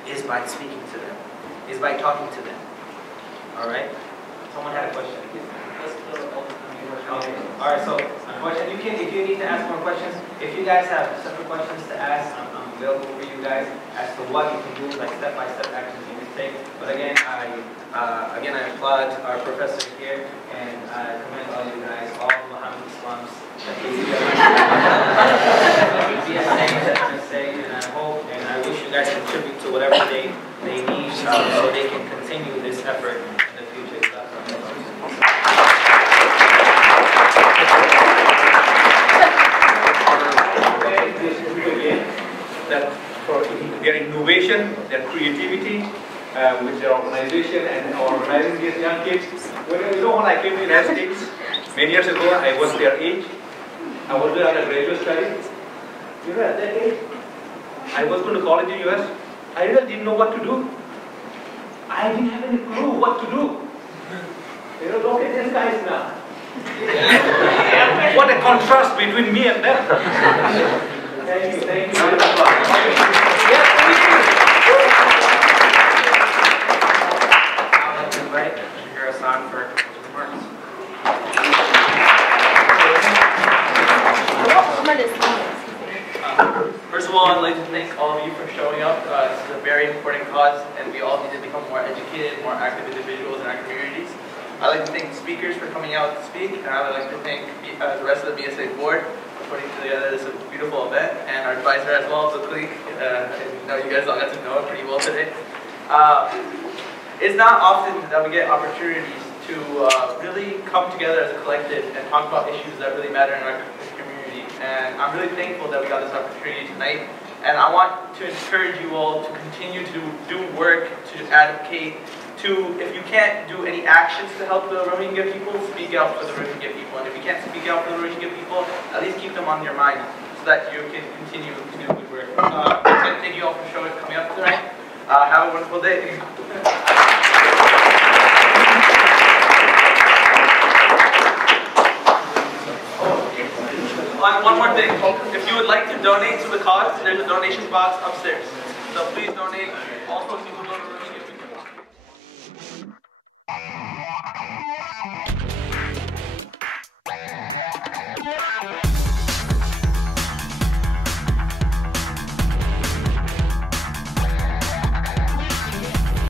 Is by speaking to them. Is by talking to them. All right? Someone had a question. Okay. All right, so unfortunately, if you need to ask more questions, if you guys have separate questions to ask, I'm available for you guys as to what you can do, like step-by-step actions you can take. But again, I applaud our professor here, and I commend all you guys, all the Muhammad Islams that you say, and I hope and I wish you guys contribute to whatever they need so they can continue this effort in the future. That for their innovation, their creativity with their organization and organizing these young kids. When I came to the United States many years ago, I was their age. I was doing undergraduate studies. At that age, I was going to college in the US. I really didn't know what to do. I didn't have any clue what to do. Look at these guys now. What a contrast between me and them. Thank you. Yes, I'd like to invite Mr. Hassan for remarks. First of all, I'd like to thank all of you for showing up. This is a very important cause, and we all need to become more educated, more active individuals in our communities. I'd like to thank speakers for coming out to speak, and I would like to thank the rest of the BSA board for putting together this beautiful event, and our advisor as well, the clique. You guys all got to know it pretty well today. It's not often that we get opportunities to really come together as a collective and talk about issues that really matter in our community. And I'm really thankful that we got this opportunity tonight. And I want to encourage you all to continue to do work to advocate. If you can't do any actions to help the Rohingya people, speak out for the Rohingya people. And if you can't speak out for the Rohingya people, at least keep them on your mind so that you can continue to do good work. Thank you all for coming up tonight. Have a wonderful day. One more thing. If you would like to donate to the cause, there's a donation box upstairs. So please donate. Also, people